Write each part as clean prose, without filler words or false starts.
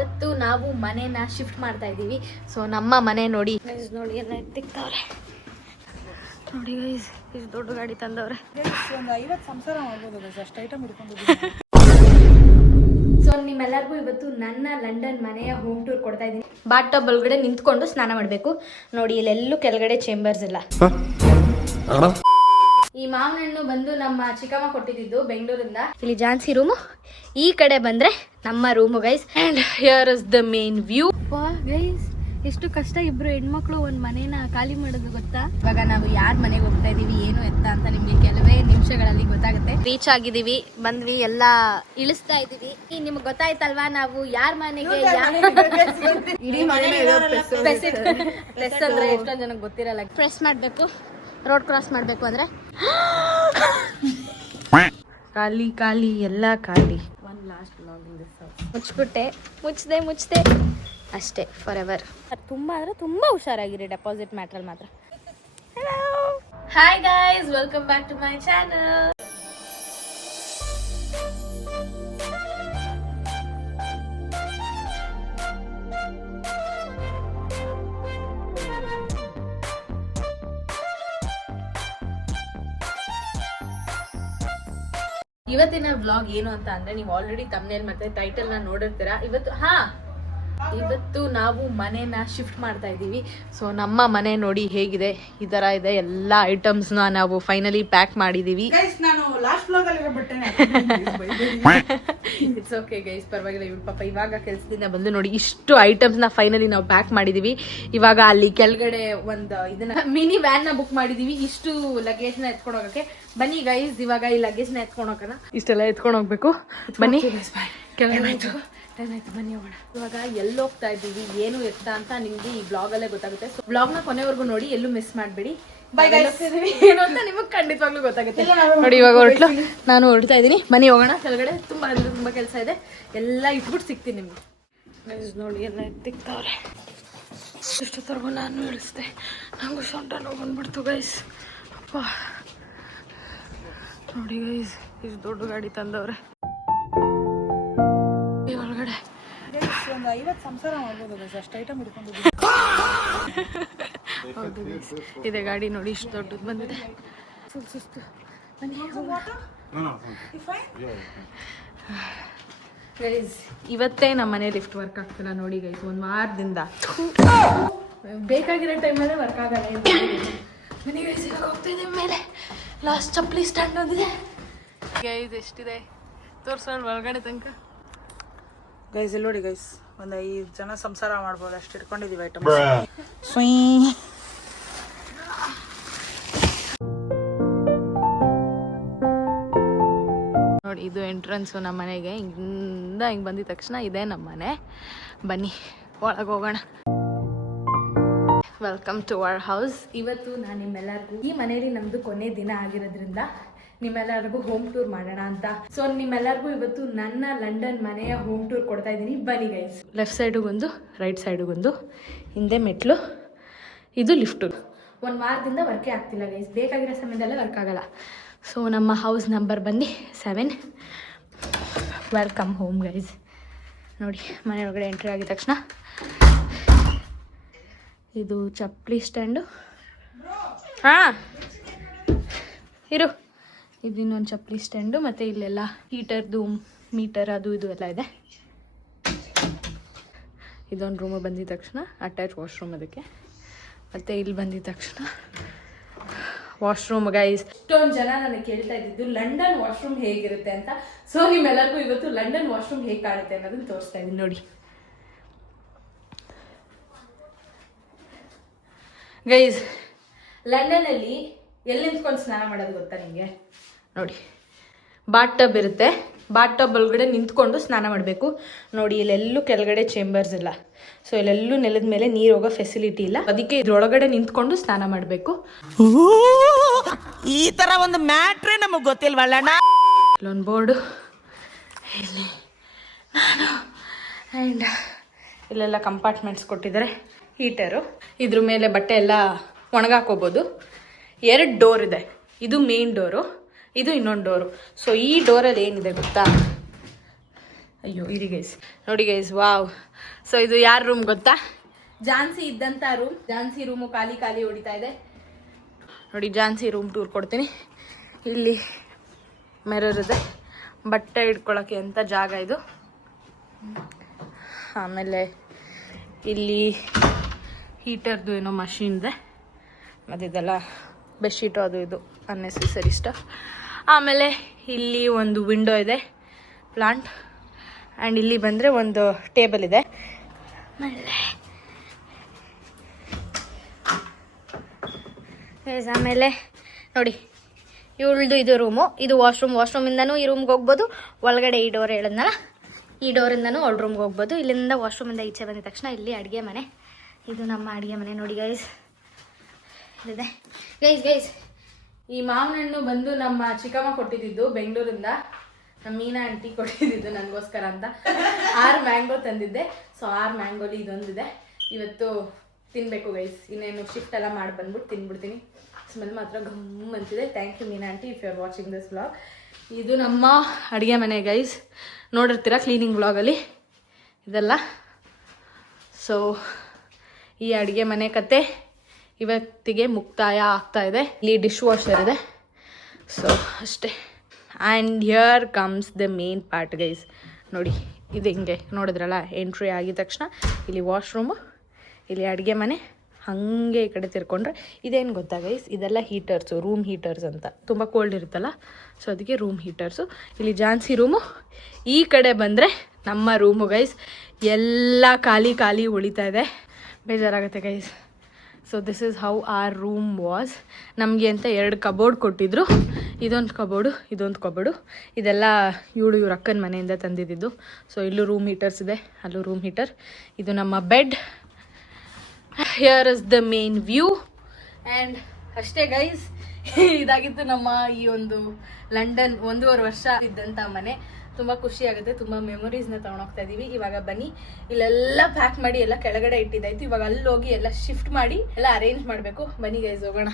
ಇವತ್ತು ನಾವು ಮನೆನ ಶಿಫ್ಟ್ ಮಾಡ್ತಾ ಇದ್ದೀವಿ. ಸೊ ನಮ್ಮ ಮನೆ ನೋಡಿ ನೋಡಿ ಎಲ್ಲ ಎತ್ತಿಕ್ತವ್ರೆ ನೋಡಿ ಗೈಸ್, ಇಷ್ಟು ದೊಡ್ಡ ಗಾಡಿ ತಂದವ್ರೆ. ಒಂದು 50 ಸಂಸಾರ ಮಾಡ್ಬೋದು ಅಷ್ಟು ಐಟಮ್ ಇಟ್ಕೊಂಡು. ಸೊ ನಿಮ್ಮೆಲ್ಲರಿಗೂ ಇವತ್ತು ನನ್ನ ಲಂಡನ್ ಮನೆಯ ಹೋಮ್ ಟೂರ್ ಕೊಡ್ತಾ ಇದ್ದೀನಿ. ಬಾತ್ ಟಬ್ ಒಳಗಡೆ ನಿಂತ್ಕೊಂಡು ಸ್ನಾನ ಮಾಡಬೇಕು ನೋಡಿ. ಇಲ್ಲೆಲ್ಲೂ ಕೆಳಗಡೆ ಚೇಂಬರ್ಸ್ ಇಲ್ಲ. ಈ ಮಾವಿನ ಹಣ್ಣು ಬಂದು ನಮ್ಮ ಚಿಕ್ಕಮ್ಮ ಕೊಟ್ಟಿದ್ದು ಬೆಂಗಳೂರಿಂದ. ಇಲ್ಲಿ ಜಾನ್ಸಿ ರೂಮು, ಈ ಕಡೆ ಬಂದ್ರೆ ನಮ್ಮ room guys. And here is the main view. Guys, ಎಷ್ಟು ಕಷ್ಟ ಇಬ್ರು ಹೆಣ್ಮಕ್ಳು ಒಂದ್ ಮನೇನ ಖಾಲಿ ಮಾಡೋದು ಗೊತ್ತಾ? ಇವಾಗ ನಾವು ಯಾರ ಮನೆಗೆ ಹೋಗ್ತಾ ಇದೀವಿ ಏನು ಎತ್ತ ಅಂತ ನಿಮ್ಗೆ ಕೆಲವೇ ನಿಮಿಷಗಳಲ್ಲಿ ಗೊತ್ತಾಗುತ್ತೆ. ರೀಚ್ ಆಗಿದೀವಿ, ಬಂದ್ವಿ, ಎಲ್ಲಾ ಇಳಿಸ್ತಾ ಇದೀವಿ. ನಿಮ್ಗೆ ಗೊತ್ತಾಯ್ತಲ್ವಾ ನಾವು ಯಾರ ಮನೆಗೆ ಪ್ರೆಸ್ ಅಂದ್ರೆ ಎಷ್ಟೊಂದ್ ಜನಕ್ಕೆ ಗೊತ್ತಿರಲ್ಲ. ಪ್ರೆಸ್ ಮಾಡ್ಬೇಕು, ರೋಡ್ ಕ್ರಾಸ್ ಮಾಡ್ಬೇಕು ಅಂದ್ರೆ ಖಾಲಿ ಖಾಲಿ ಎಲ್ಲ ಖಾಲಿ. One last vlog in this house. ಮುಚ್ಚದೆ ಅಷ್ಟೇ, ಫಾರ್ ಎವರ್. ತುಂಬಾ ಅಂದ್ರೆ ತುಂಬಾ ಹುಷಾರಾಗಿರಿ ಡೆಪಾಸಿಟ್ ಮ್ಯಾಟ್ರಲ್ಲಿ ಮಾತ್ರ. Hi guys, welcome back to my channel. ಇವತ್ತಿನ ವ್ಲಾಗ್ ಏನು ಅಂತ ಅಂದ್ರೆ, ನೀವು ಆಲ್ರೆಡಿ ತಮ್ನೇಲ್ ಮತ್ತೆ ಟೈಟಲ್ ನ ನೋಡಿರ್ತೀರಾ. ಇವತ್ತು ನಾವು ಮನೆನ ಶಿಫ್ಟ್ ಮಾಡ್ತಾ ಇದ್ದೀವಿ. ಸೊ ನಮ್ಮ ಮನೆ ನೋಡಿ ಹೇಗಿದೆ, ಈ ತರ ಇದೆ. ಎಲ್ಲ ಐಟಮ್ಸ್ ನಾವು ಫೈನಲಿ ಪ್ಯಾಕ್ ಮಾಡಿದೀವಿ. ಇಟ್ಸ್ ಓಕೆ ಗೈಸ್, ಪರವಾಗಿಲ್ಲ. ಇವ್ರು ಪಾಪ ಇವಾಗ ಕೆಲಸದಿಂದ ಬಂದು ನೋಡಿ ಇಷ್ಟು ಐಟಮ್ಸ್ ನ ಫೈನಲಿ ನಾವು ಪ್ಯಾಕ್ ಮಾಡಿದೀವಿ. ಇವಾಗ ಅಲ್ಲಿ ಕೆಳಗಡೆ ಒಂದು ಇದನ್ನ ಮಿನಿ ವ್ಯಾನ್ ನ ಬುಕ್ ಮಾಡಿದೀವಿ, ಇಷ್ಟು ಲಗೇಜ್ ನ ಎತ್ಕೊಂಡು ಹೋಗಕ್ಕೆ. ಬನ್ನಿ ಗೈಸ್, ಇವಾಗ ಈ ಲಗೇಜ್ ನ ಎತ್ಕೊಂಡು ಹೋಗೋಣ. ಇಷ್ಟೆಲ್ಲ ಎತ್ಕೊಂಡು ಹೋಗ್ಬೇಕು. ಬನ್ನಿ, ಕೆಳಗಡೆ ಟೈಮ್ ಆಯ್ತು, ಬನ್ನಿ ಹೋಗೋಣ. ಇವಾಗ ಎಲ್ಲಿ ಹೋಗ್ತಾ ಇದ್ದೀವಿ, ಏನು ಎತ್ತ ಅಂತ ನಿಮ್ಗೆ ಈ ಬ್ಲಾಗ್ ಅಲ್ಲೇ ಗೊತ್ತಾಗುತ್ತೆ. ಸೊ ಬ್ಲಾಗ್ ನ ಕೊನೆವರೆಗೂ ನೋಡಿ, ಎಲ್ಲೂ ಮಿಸ್ ಮಾಡ್ಬೇಡಿ. ಏನು ಅಂತ ನಿಮಗ್ ಖಂಡಿತವಾಗ್ಲೂ ಗೊತ್ತಾಗುತ್ತೆ. ನೋಡಿ ಇವಾಗ ನಾನು ಹೊರಡ್ತಾ ಇದ್ದೀನಿ. ಬನ್ನಿ ಹೋಗೋಣ ಕೆಳಗಡೆ. ತುಂಬಾ ಕೆಲಸ ಇದೆ, ಎಲ್ಲ ಇಟ್ಬಿಟ್ಟು ಸಿಗ್ತೀನಿ ನಿಮ್ಗೆ. ನೋಡಿ ಎಲ್ಲ ಎತ್ತಿಕ್ತವ್ರೆ. ಇಷ್ಟೊತ್ತವರೆಗೂ ನಾನು ಇಳಿಸ್ದೆ, ನಂಗೂ ಸೊಂಟ ನೋವು ಬಂದ್ಬಿಡ್ತು ಗೈಸ್. ಅಪ್ಪ ನೋಡಿ ಗೈಸ್, ಇಷ್ಟು ದೊಡ್ಡ ಗಾಡಿ ತಂದವ್ರೆ. ಒಳಗಡೆ ಒಂದು 50 ಸಂಸಾರ ಮಾಡ್ಬೋದು ಅಷ್ಟು ಐಟಮ್ ಇಟ್ಕೊಂಡು. ಹೌದು ಗೈಸ್, ಇದೆ ಗಾಡಿ ನೋಡಿ, ಇಷ್ಟು ದೊಡ್ಡದು ಬಂದಿದೆ. ಸುಸ್ತು. ಗೈಸ್, ಇವತ್ತೇ ನಮ್ಮ ಮನೆ ಲಿಫ್ಟ್ ವರ್ಕ್ ಆಗ್ತಿಲ್ಲ ನೋಡಿ ಗೈಸ್, ಒಂದು ವಾರದಿಂದ. ಬೇಕಾಗಿರೋ ಟೈಮಲ್ಲೇ ವರ್ಕ್ ಆಗಲ್ಲ. ಮನೆ ಗೈಸ್, ಇವಾಗ ಹೋಗ್ತಾ ಇದೆ ಮೇಲೆ. ಲಾಸ್ಟ್ ಚಪ್ಪಲಿ ಸ್ಟ್ಯಾಂಡ್ ಒಂದಿದೆ ಗೈಸ್. ಎಷ್ಟಿದೆ ತೋರ್ಸೋಣ ಒಳಗಡೆ ತನಕ. ಗೈಸ್ ಇಲ್ಲಿ ನೋಡಿ ಗೈಸ್, ಒಂದು 5 ಜನ ಸಂಸಾರ ಮಾಡ್ಬೋದು ಅಷ್ಟು ಇಟ್ಕೊಂಡಿದೀವಿ ಐಟಮ್. ನೋಡಿ ಇದು ಎಂಟ್ರೆನ್ಸು ನಮ್ಮ ಮನೆಗೆ. ಹಿಂಗೆ ಬಂದಿದ ತಕ್ಷಣ ಇದೆ ನಮ್ಮ ಮನೆ. ಬನ್ನಿ ಒಳಗೆ ಹೋಗೋಣ. Welcome to our house. ಇವತ್ತು ನಾನು ನಿಮ್ಮೆಲ್ಲರಿಗೂ, ಈ ಮನೆಯಲ್ಲಿ ನಮ್ದು ಕೊನೆ ದಿನ ಆಗಿರೋದ್ರಿಂದ ನಿಮ್ಮೆಲ್ಲರಿಗೂ ಹೋಮ್ ಟೂರ್ ಮಾಡೋಣ ಅಂತ. ಸೊ ನಿಮ್ಮೆಲ್ಲರಿಗೂ ಇವತ್ತು ನನ್ನ ಲಂಡನ್ ಮನೆಯ ಹೋಮ್ ಟೂರ್ ಕೊಡ್ತಾ ಇದ್ದೀನಿ. ಬನ್ನಿ ಗೈಸ್. ಲೆಫ್ಟ್ ಸೈಡಿಗೊಂದು, ರೈಟ್ ಸೈಡಿಗೊಂದು, ಹಿಂದೆ ಮೆಟ್ಲು, ಇದು ಲಿಫ್ಟು. ಒಂದು ವಾರದಿಂದ ವರ್ಕೇ ಆಗ್ತಿಲ್ಲ ಗೈಸ್, ಬೇಕಾಗಿರೋ ಸಮಯದಲ್ಲೇ ವರ್ಕ್ ಆಗಲ್ಲ. ಸೊ ನಮ್ಮ ಹೌಸ್ ನಂಬರ್ ಬಂದು 7. Welcome home guys. ನೋಡಿ ಮನೆ ಒಳಗಡೆ ಎಂಟ್ರಿ ಆಗಿದ ತಕ್ಷಣ ಇದು ಚಪ್ಪಲಿ ಸ್ಟ್ಯಾಂಡು. ಹಾಂ ಇರು, ಇದು ಇನ್ನೊಂದು ಚಪ್ಪಲಿ ಸ್ಟ್ಯಾಂಡು. ಮತ್ತು ಇಲ್ಲೆಲ್ಲ ಹೀಟರ್ದು ಮೀಟರ್ ಅದು ಇದು ಎಲ್ಲ ಇದೆ. ಇದೊಂದು ರೂಮಿಗೆ ಬಂದಿದ ತಕ್ಷಣ ಅಟ್ಯಾಚ್ ವಾಶ್ರೂಮ್ ಅದಕ್ಕೆ. ಮತ್ತು ಇಲ್ಲಿ ಬಂದಿದ ತಕ್ಷಣ ವಾಶ್ರೂಮ್ ಗೈಸ್. ಇಷ್ಟೊಂದು ಜನ ನನಗೆ ಕೇಳ್ತಾ ಇದ್ದಿದ್ದು ಲಂಡನ್ ವಾಶ್ರೂಮ್ ಹೇಗಿರುತ್ತೆ ಅಂತ. ಸೊ ನಿಮ್ಮೆಲ್ಲರಿಗೂ ಇವತ್ತು ಲಂಡನ್ ವಾಶ್ರೂಮ್ ಹೇಗೆ ಕಾಣುತ್ತೆ ಅನ್ನೋದನ್ನ ತೋರಿಸ್ತಾ ಇದ್ದೀನಿ ನೋಡಿ ಗೈಸ್. ಲಂಡನಲ್ಲಿ ಎಲ್ಲಿ ನಿಂತ್ಕೊಂಡು ಸ್ನಾನ ಮಾಡೋದು ಗೊತ್ತಾ ನಿಮಗೆ? ನೋಡಿ ಬಾತ್ ಟಬ್ ಇರುತ್ತೆ, ಬಾತ್ ಟಬ್ ಒಳಗಡೆ ನಿಂತ್ಕೊಂಡು ಸ್ನಾನ ಮಾಡಬೇಕು ನೋಡಿ. ಇಲ್ಲೆಲ್ಲೂ ಕೆಳಗಡೆ ಚೇಂಬರ್ಸ್ ಇಲ್ಲ. ಸೊ ಇಲ್ಲೆಲ್ಲೂ ನೆಲದ ಮೇಲೆ ನೀರು ಹೋಗೋ ಫೆಸಿಲಿಟಿ ಇಲ್ಲ, ಅದಕ್ಕೆ ಇದ್ರೊಳಗಡೆ ನಿಂತ್ಕೊಂಡು ಸ್ನಾನ ಮಾಡಬೇಕು. ಈ ತರ ಒಂದು ಮ್ಯಾಟ್ರೇ ನಮಗೆ ಗೊತ್ತಿಲ್ವಲ್ಲ. ಇಲ್ಲೊಂದು ಬೋರ್ಡು, ಇಲ್ಲಿ ನಾನು, ಆ್ಯಂಡ್ ಇಲ್ಲೆಲ್ಲ ಕಂಪಾರ್ಟ್ಮೆಂಟ್ಸ್ ಕೊಟ್ಟಿದ್ದಾರೆ. ಹೀಟರು, ಇದ್ರ ಮೇಲೆ ಬಟ್ಟೆ ಎಲ್ಲ ಒಣಗಾಕೋಬೋದು. 2 ಡೋರ್ ಇದೆ, ಇದು ಮೇನ್ ಡೋರು, ಇದು ಇನ್ನೊಂದು ಡೋರು. ಸೊ ಈ ಡೋರಲ್ಲಿ ಏನಿದೆ ಗೊತ್ತಾ, ಅಯ್ಯೋ ಇರಿ ಗೈಸ್, ನೋಡಿ ಗೈಸ್, ವಾವ್. ಸೊ ಇದು ಯಾರ ರೂಮ್ ಗೊತ್ತಾ? ಝಾನ್ಸಿ ಇದ್ದಂಥ ರೂಮ್. ಝಾನ್ಸಿ ರೂಮು ಖಾಲಿ ಖಾಲಿ ಹೊಡಿತಾ ಇದೆ ನೋಡಿ. ಝಾನ್ಸಿ ರೂಮ್ ಟೂರ್ ಕೊಡ್ತೀನಿ. ಇಲ್ಲಿ ಮಿರರ್ ಇದೆ, ಬಟ್ಟೆ ಇಟ್ಕೊಳ್ಳೋಕ್ಕೆ ಅಂತ ಜಾಗ ಇದು. ಆಮೇಲೆ ಇಲ್ಲಿ ಹೀಟರ್ದು ಏನೋ ಮಷೀನ್ ಇದೆ, ಮತ್ತು ಇದೆಲ್ಲ ಬೆಡ್ಶೀಟು ಅದು ಇದು ಅನ್ನೆಸೆಸರಿ ಸ್ಟಫ್. ಆಮೇಲೆ ಇಲ್ಲಿ ಒಂದು ವಿಂಡೋ ಇದೆ, ಪ್ಲಾಂಟ್. ಆ್ಯಂಡ್ ಇಲ್ಲಿ ಬಂದರೆ ಒಂದು ಟೇಬಲ್ ಇದೆ. ಆಮೇಲೆ ನೋಡಿ ಇವಳ್ದು ಇದು ರೂಮು, ಇದು ವಾಶ್ರೂಮಿಂದನೂ ಈ ರೂಮ್ಗೆ ಹೋಗ್ಬೋದು. ಒಳಗಡೆ ಈ ಡೋರ್ ಹೇಳಿದ್ನಲ್ಲ, ಈ ಡೋರಿಂದನೂ ಅವಳ ರೂಮ್ಗೆ ಹೋಗ್ಬೋದು. ಇಲ್ಲಿಂದ ವಾಶ್ರೂಮಿಂದ ಈಚೆ ಬಂದಿದ ತಕ್ಷಣ ಇಲ್ಲಿ ಅಡುಗೆ ಮನೆ. ಇದು ನಮ್ಮ ಅಡುಗೆ ಮನೆ ನೋಡಿ ಗೈಸ್. ಇದೆ ಗೈಸ್, ಈ ಮಾವಿನ ಹಣ್ಣು ಬಂದು ನಮ್ಮ ಚಿಕ್ಕಮ್ಮ ಕೊಟ್ಟಿದ್ದು ಬೆಂಗಳೂರಿಂದ. ನಮ್ಮ ಮೀನಾ ಆಂಟಿ ಕೊಟ್ಟಿದ್ದು ನನಗೋಸ್ಕರ ಅಂತ. 6 ಮ್ಯಾಂಗೋ ತಂದಿದ್ದೆ. ಸೊ 6 ಮ್ಯಾಂಗೋಲಿ ಇದೊಂದಿದೆ. ಇವತ್ತು ತಿನ್ನಬೇಕು ಗೈಸ್. ಇನ್ನೇನು ಶಿಫ್ಟ್ ಎಲ್ಲ ಮಾಡಿ ಬಂದ್ಬಿಟ್ಟು ತಿನ್ಬಿಡ್ತೀನಿ. ಸ್ಮೆಲ್ ಮಾತ್ರ ಗಮ್ ಅಂತಿದೆ. Thank you Meena aunty if you are watching this vlog. ಇದು ನಮ್ಮ ಅಡುಗೆ ಮನೆ ಗೈಸ್, ನೋಡಿರ್ತೀರ ಕ್ಲೀನಿಂಗ್ ವ್ಲಾಗಲ್ಲಿ ಇದೆಲ್ಲ. ಸೊ ಈ ಅಡುಗೆ ಮನೆ ಕತೆ ಇವತ್ತಿಗೆ ಮುಕ್ತಾಯ ಆಗ್ತಾ ಇದೆ. ಇಲ್ಲಿ ಡಿಶ್ ವಾಷರ್ ಇದೆ. ಸೊ ಅಷ್ಟೇ. And here comes the main part guys. ನೋಡಿ ಇದು ಹಿಂಗೆ ನೋಡಿದ್ರಲ್ಲ, ಎಂಟ್ರಿ ಆಗಿದ ತಕ್ಷಣ ಇಲ್ಲಿ ವಾಶ್ರೂಮು, ಇಲ್ಲಿ ಅಡುಗೆ ಮನೆ, ಹಾಗೆ ಈ ಕಡೆ ತಿರ್ಕೊಂಡ್ರೆ ಇದೇನು ಗೊತ್ತಾ ಗೈಸ್, ಇದೆಲ್ಲ ಹೀಟರ್ಸು, ರೂಮ್ ಹೀಟರ್ಸ್ ಅಂತ. ತುಂಬ ಕೋಲ್ಡ್ ಇರುತ್ತಲ್ಲ, ಸೊ ಅದಕ್ಕೆ ರೂಮ್ ಹೀಟರ್ಸು. ಇಲ್ಲಿ ಝಾನ್ಸಿ ರೂಮು. ಈ ಕಡೆ ಬಂದರೆ ನಮ್ಮ ರೂಮು ಗೈಸ್. ಎಲ್ಲ ಖಾಲಿ ಖಾಲಿ ಉಳಿತಾ ಇದೆ, ಬೇಜಾರಾಗುತ್ತೆ guys. So this is how are room was. ನಮಗೆ ಅಂತ 2 ಕಬೋರ್ಡ್ ಕೊಟ್ಟಿದ್ರು. ಇದೊಂದು ಕಬೋರ್ಡು, ಇದೊಂದು ಕಬೋರ್ಡು. ಇದೆಲ್ಲ ಇವ್ರ ಅಕ್ಕನ ಮನೆಯಿಂದ ತಂದಿದ್ದು. ಸೊ ಇಲ್ಲೂ ರೂಮ್ ಹೀಟರ್ಸ್ ಇದೆ, ಅಲ್ಲೂ ರೂಮ್ ಹೀಟರ್. ಇದು ನಮ್ಮ bed. Here is the main view. And ಅಷ್ಟೇ ಗೈಸ್, ಇದಾಗಿತ್ತು ನಮ್ಮ ಈ ಒಂದು ಲಂಡನ್ 1.5 ವರ್ಷ ಇದ್ದಂಥ ಮನೆ. ತುಂಬ ಖುಷಿ ಆಗುತ್ತೆ, ತುಂಬ ಮೆಮೊರೀಸ್ನ ತೊಗೊಂಡೋಗ್ತಾ ಇದ್ದೀವಿ. ಇವಾಗ ಬನ್ನಿ, ಇಲ್ಲೆಲ್ಲ ಪ್ಯಾಕ್ ಮಾಡಿ ಎಲ್ಲ ಕೆಳಗಡೆ ಇಟ್ಟಿದ್ದಾಯ್ತು. ಇವಾಗ ಅಲ್ಲಿ ಹೋಗಿ ಎಲ್ಲ ಶಿಫ್ಟ್ ಮಾಡಿ ಎಲ್ಲ ಅರೇಂಜ್ ಮಾಡಬೇಕು. ಬನ್ನಿ ಗೈಸ್ ಹೋಗೋಣ.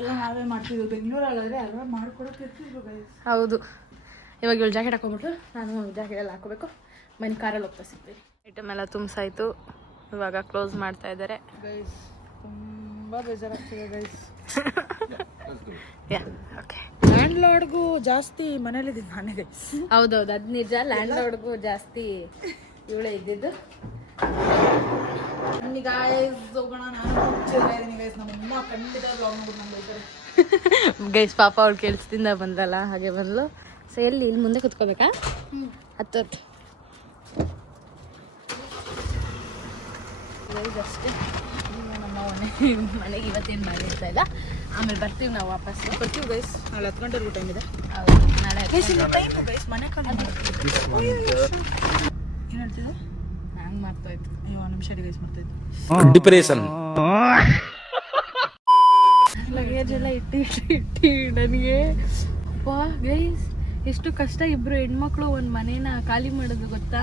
ಎಲ್ಲ ನಾವೇ ಮಾಡ್ತಿದ್ವಿ, ಬೆಂಗಳೂರಲ್ಲಾದರೆ ಅಲ್ವಾ ಮಾಡ್ಕೊಡೋಕ್ಕಿರ್ತಿದ್ವು ಗೈಸ್. ಹೌದು. ಇವಾಗ ಇವಳು ಜಾಕೆಟ್ ಹಾಕೊಂಡ್ಬಿಟ್ರು, ನಾನು ಜಾಕೆಟ್ ಎಲ್ಲ ಹಾಕೋಬೇಕು. ಬನ್ನಿ ಕಾರಲ್ಲಿ ಹೋಗ್ತಾ ಸಿಗ್ತೀವಿ. ಐಟಮ್ ಎಲ್ಲ ತುಂಬಿಸಾಯ್ತು, ಇವಾಗ ಕ್ಲೋಸ್ ಮಾಡ್ತಾ ಇದ್ದಾರೆ ಗೈಸ್. ತುಂಬ ಬೇಜಾರಾಗ್ತಿದೆ ಗೈಸ್. ಓಕೆ. ಲ್ಯಾಂಡ್ ಲಾರ್ಡ್ಗೂ ಜಾಸ್ತಿ ಮನೇಲಿದ್ದೀನಿ ನಾನೇ ಗೈಸ್. ಹೌದೌದು, ಅದು ನಿಜ. ಲ್ಯಾಂಡ್ ಲಾರ್ಡ್ಗೂ ಜಾಸ್ತಿ ಇವಳೇ ಇದ್ದಿದ್ದು. ಬನ್ನಿ ಗಾಯ್ಸ್ ಹೋಗೋಣ. ನಾನು ಹುಚ್ಚಿದ್ರೆ ಇದ್ದೀನಿ ಗೈಸ್. ನಮ್ಮಮ್ಮ ಖಂಡಿತ ಬ್ಲಾಗ್ ಮಾಡ್ಬಿಟ್ಟು ನಂಗೆ ಬೈತಾರೆ ಗೈಸ್. ಪಾಪ ಅವಳು ಕೆಲ್ಸದಿಂದ ಬಂದಲ್ಲ, ಹಾಗೆ ಬಂದ್ಲು. ಸೊ ಎಲ್ಲಿ ಇಲ್ಲಿ ಮುಂದೆ ಕುತ್ಕೋಬೇಕಾ? ಹತ್ತು ಅಷ್ಟೇ. ನಮ್ಮ ಮನೆಗೆ ಇವತ್ತೇನು ಮಾಡಿರ್ತಾ ಇಲ್ಲ. ಆಮೇಲೆ ಬರ್ತೀವಿ ನಾವು ವಾಪಸ್. ಬರ್ತೀವಿ ಗೈಸ್. ನಾಳೆ 10 ಗಂಟೆವರೆಗೂ ಟೈಮ್ ಇದೆ. ಹೌದು, ನಾಳೆ ಟೈಮು ಗೈಸ್. ಮನೆ ಕಾಲ ಏನು ಹೇಳ್ತಿದ್ದೆ? ಹಂಗೆ ಮಾಡ್ತಾಯಿತ್ತು. ಅಯ್ಯೋ ನಿಮಿಷ ಗೈಸ್ ಮಾಡ್ತಾಯಿತ್ತು. ಡಿಪ್ರೆಷನ್ ಲಗೇಜ್ ಎಲ್ಲ ಇಟ್ಟು ನನಗೆ ಅಪ್ಪ ಗೈಸ್ ಎಷ್ಟು ಕಷ್ಟ. ಇಬ್ರು ಹೆಣ್ಮಕ್ಳು ಒಂದು ಮನೇನ ಖಾಲಿ ಮಾಡೋದು ಗೊತ್ತಾ?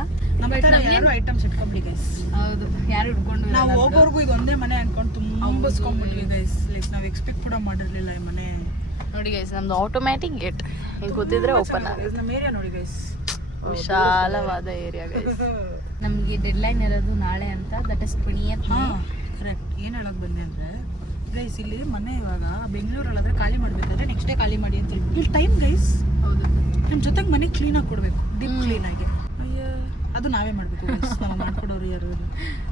ಯಾರು ಐಟಮ್ಸ್ ಇಟ್ಕೊಂಡ್ಬಿಡಿ ಗೈಸ್. ಹೌದು, ಯಾರು ಹಿಡ್ಕೊಂಡು ನಾವು ಹೋಗೋರ್ಗು ಇದು ಒಂದೇ ಮನೆ ಅನ್ಕೊಂಡು ತುಂಬಿಸ್ಕೊಂಡ್ಬಿಟ್ವಿ ಗೈಸ್. ಲೈಕ್ ನಾವು ಎಕ್ಸ್ಪೆಕ್ಟ್ ಕೂಡ ಮಾಡಿರ್ಲಿಲ್ಲ ಈ ಮನೆ. ನೋಡಿ ಗೈಸ್, ನಮ್ದು ಆಟೋಮ್ಯಾಟಿಕ್ ಗೇಟ್. ಹಿಂಗೆ ಕೂತಿದ್ರೆ ಓಪನ್ ಆಗುತ್ತೆ. ನಮ್ಮ ಏರಿಯಾ ನೋಡಿ ಗೈಸ್, ವಿಶಾಲವಾದ ಏರಿಯಾ ಗೈಸ್. ನಮಗೆ ಡೆಡ್ಲೈನ್ ಇರೋದು ನಾಳೆ ಅಂತ. That is 20th. ಕರೆಕ್ಟ್. ಏನು ಹೇಳಕ್ ಬಂದೆ ಅಂದರೆ ಗೈಸ್, ಇಲ್ಲಿ ಮನೆ ಇವಾಗ ಬೆಂಗಳೂರಲ್ಲಾದ್ರೆ ಖಾಲಿ ಮಾಡಬೇಕಾದ್ರೆ ನೆಕ್ಸ್ಟ್ ಡೇ ಖಾಲಿ ಮಾಡಿ ಅಂತ ಹೇಳ್ಬಿಟ್ಟು ಇಲ್ಲಿ ಟೈಮ್ ಗೈಸ್. ಹೌದು, ನಮ್ಮ ಜೊತೆಗೆ ಮನೆ ಕ್ಲೀನಾಗಿ ಕೊಡಬೇಕು, ಡೀಪ್ ಕ್ಲೀನಾಗಿ. ಅಯ್ಯೋ ಅದು ನಾವೇ ಮಾಡಬೇಕು ಗೈಸ್. ನಾವು ಮಾಡ್ಕೊಡೋರು ಯಾರು?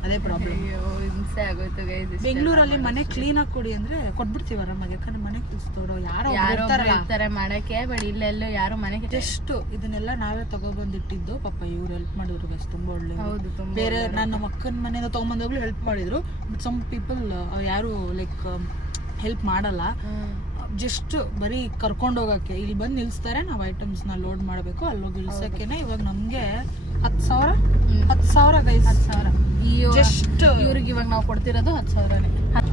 ಅದೇ ಪ್ರಾಬ್ಲಮ್. ಹಿಂಸೆ ಆಗೋಯ್ತು ಗೈಸ್. ಬೆಂಗಳೂರಲ್ಲಿ ಮನೆ ಕ್ಲೀನಾಗಿ ಕೊಡಿ ಅಂದರೆ ಕೊಟ್ಬಿಡ್ತೀವಿ ಆರಾಮಾಗಿ. ಯಾಕಂದ್ರೆ ಮನೆ ಕೂರಿಸ್ತೋರು ಯಾರೋ ಇರ್ತಾರೆ ಮಾಡಕ್ಕೆ. ಬಟ್ ಇಲ್ಲೆಲ್ಲೋ ಯಾರು ಮನೆಗೆ ಜಸ್ಟ್ ಇದನ್ನೆಲ್ಲ ನಾವೇ ತಗೊಬಂದಿಟ್ಟಿದ್ದು. ಪಾಪ ಇವ್ರು ಹೆಲ್ಪ್ ಮಾಡಿದ್ರು ಗೈಸ್, ತುಂಬ ಒಳ್ಳೆ. ಹೌದು, ಬೇರೆ ನನ್ನ ಅಕ್ಕನ ಮನೆಯಿಂದ ತೊಗೊಂಬಂದೋಗ್ಲು ಹೆಲ್ಪ್ ಮಾಡಿದ್ರು. ಬಟ್ ಸಮ್ ಪೀಪಲ್ ಯಾರು ಲೈಕ್ ಹೆಲ್ಪ್ ಮಾಡಲ್ಲ. ಜಸ್ಟ್ ಬರೀ ಕರ್ಕೊಂಡು ಹೋಗೋಕ್ಕೆ ಇಲ್ಲಿ ಬಂದು ನಿಲ್ಲಿಸ್ತಾರೆ. ನಾವು ಐಟಮ್ಸ್ನ ಲೋಡ್ ಮಾಡಬೇಕು. ಅಲ್ಲೋಗಿ ಇಳಿಸೋಕ್ಕೇನೆ ಇವಾಗ ನಮಗೆ 10,000 ಗೈಸ್. 10,000 ಜಸ್ಟ್ ಇವ್ರಿಗೆ ಇವಾಗ ನಾವು ಕೊಡ್ತಿರೋದು 10,000.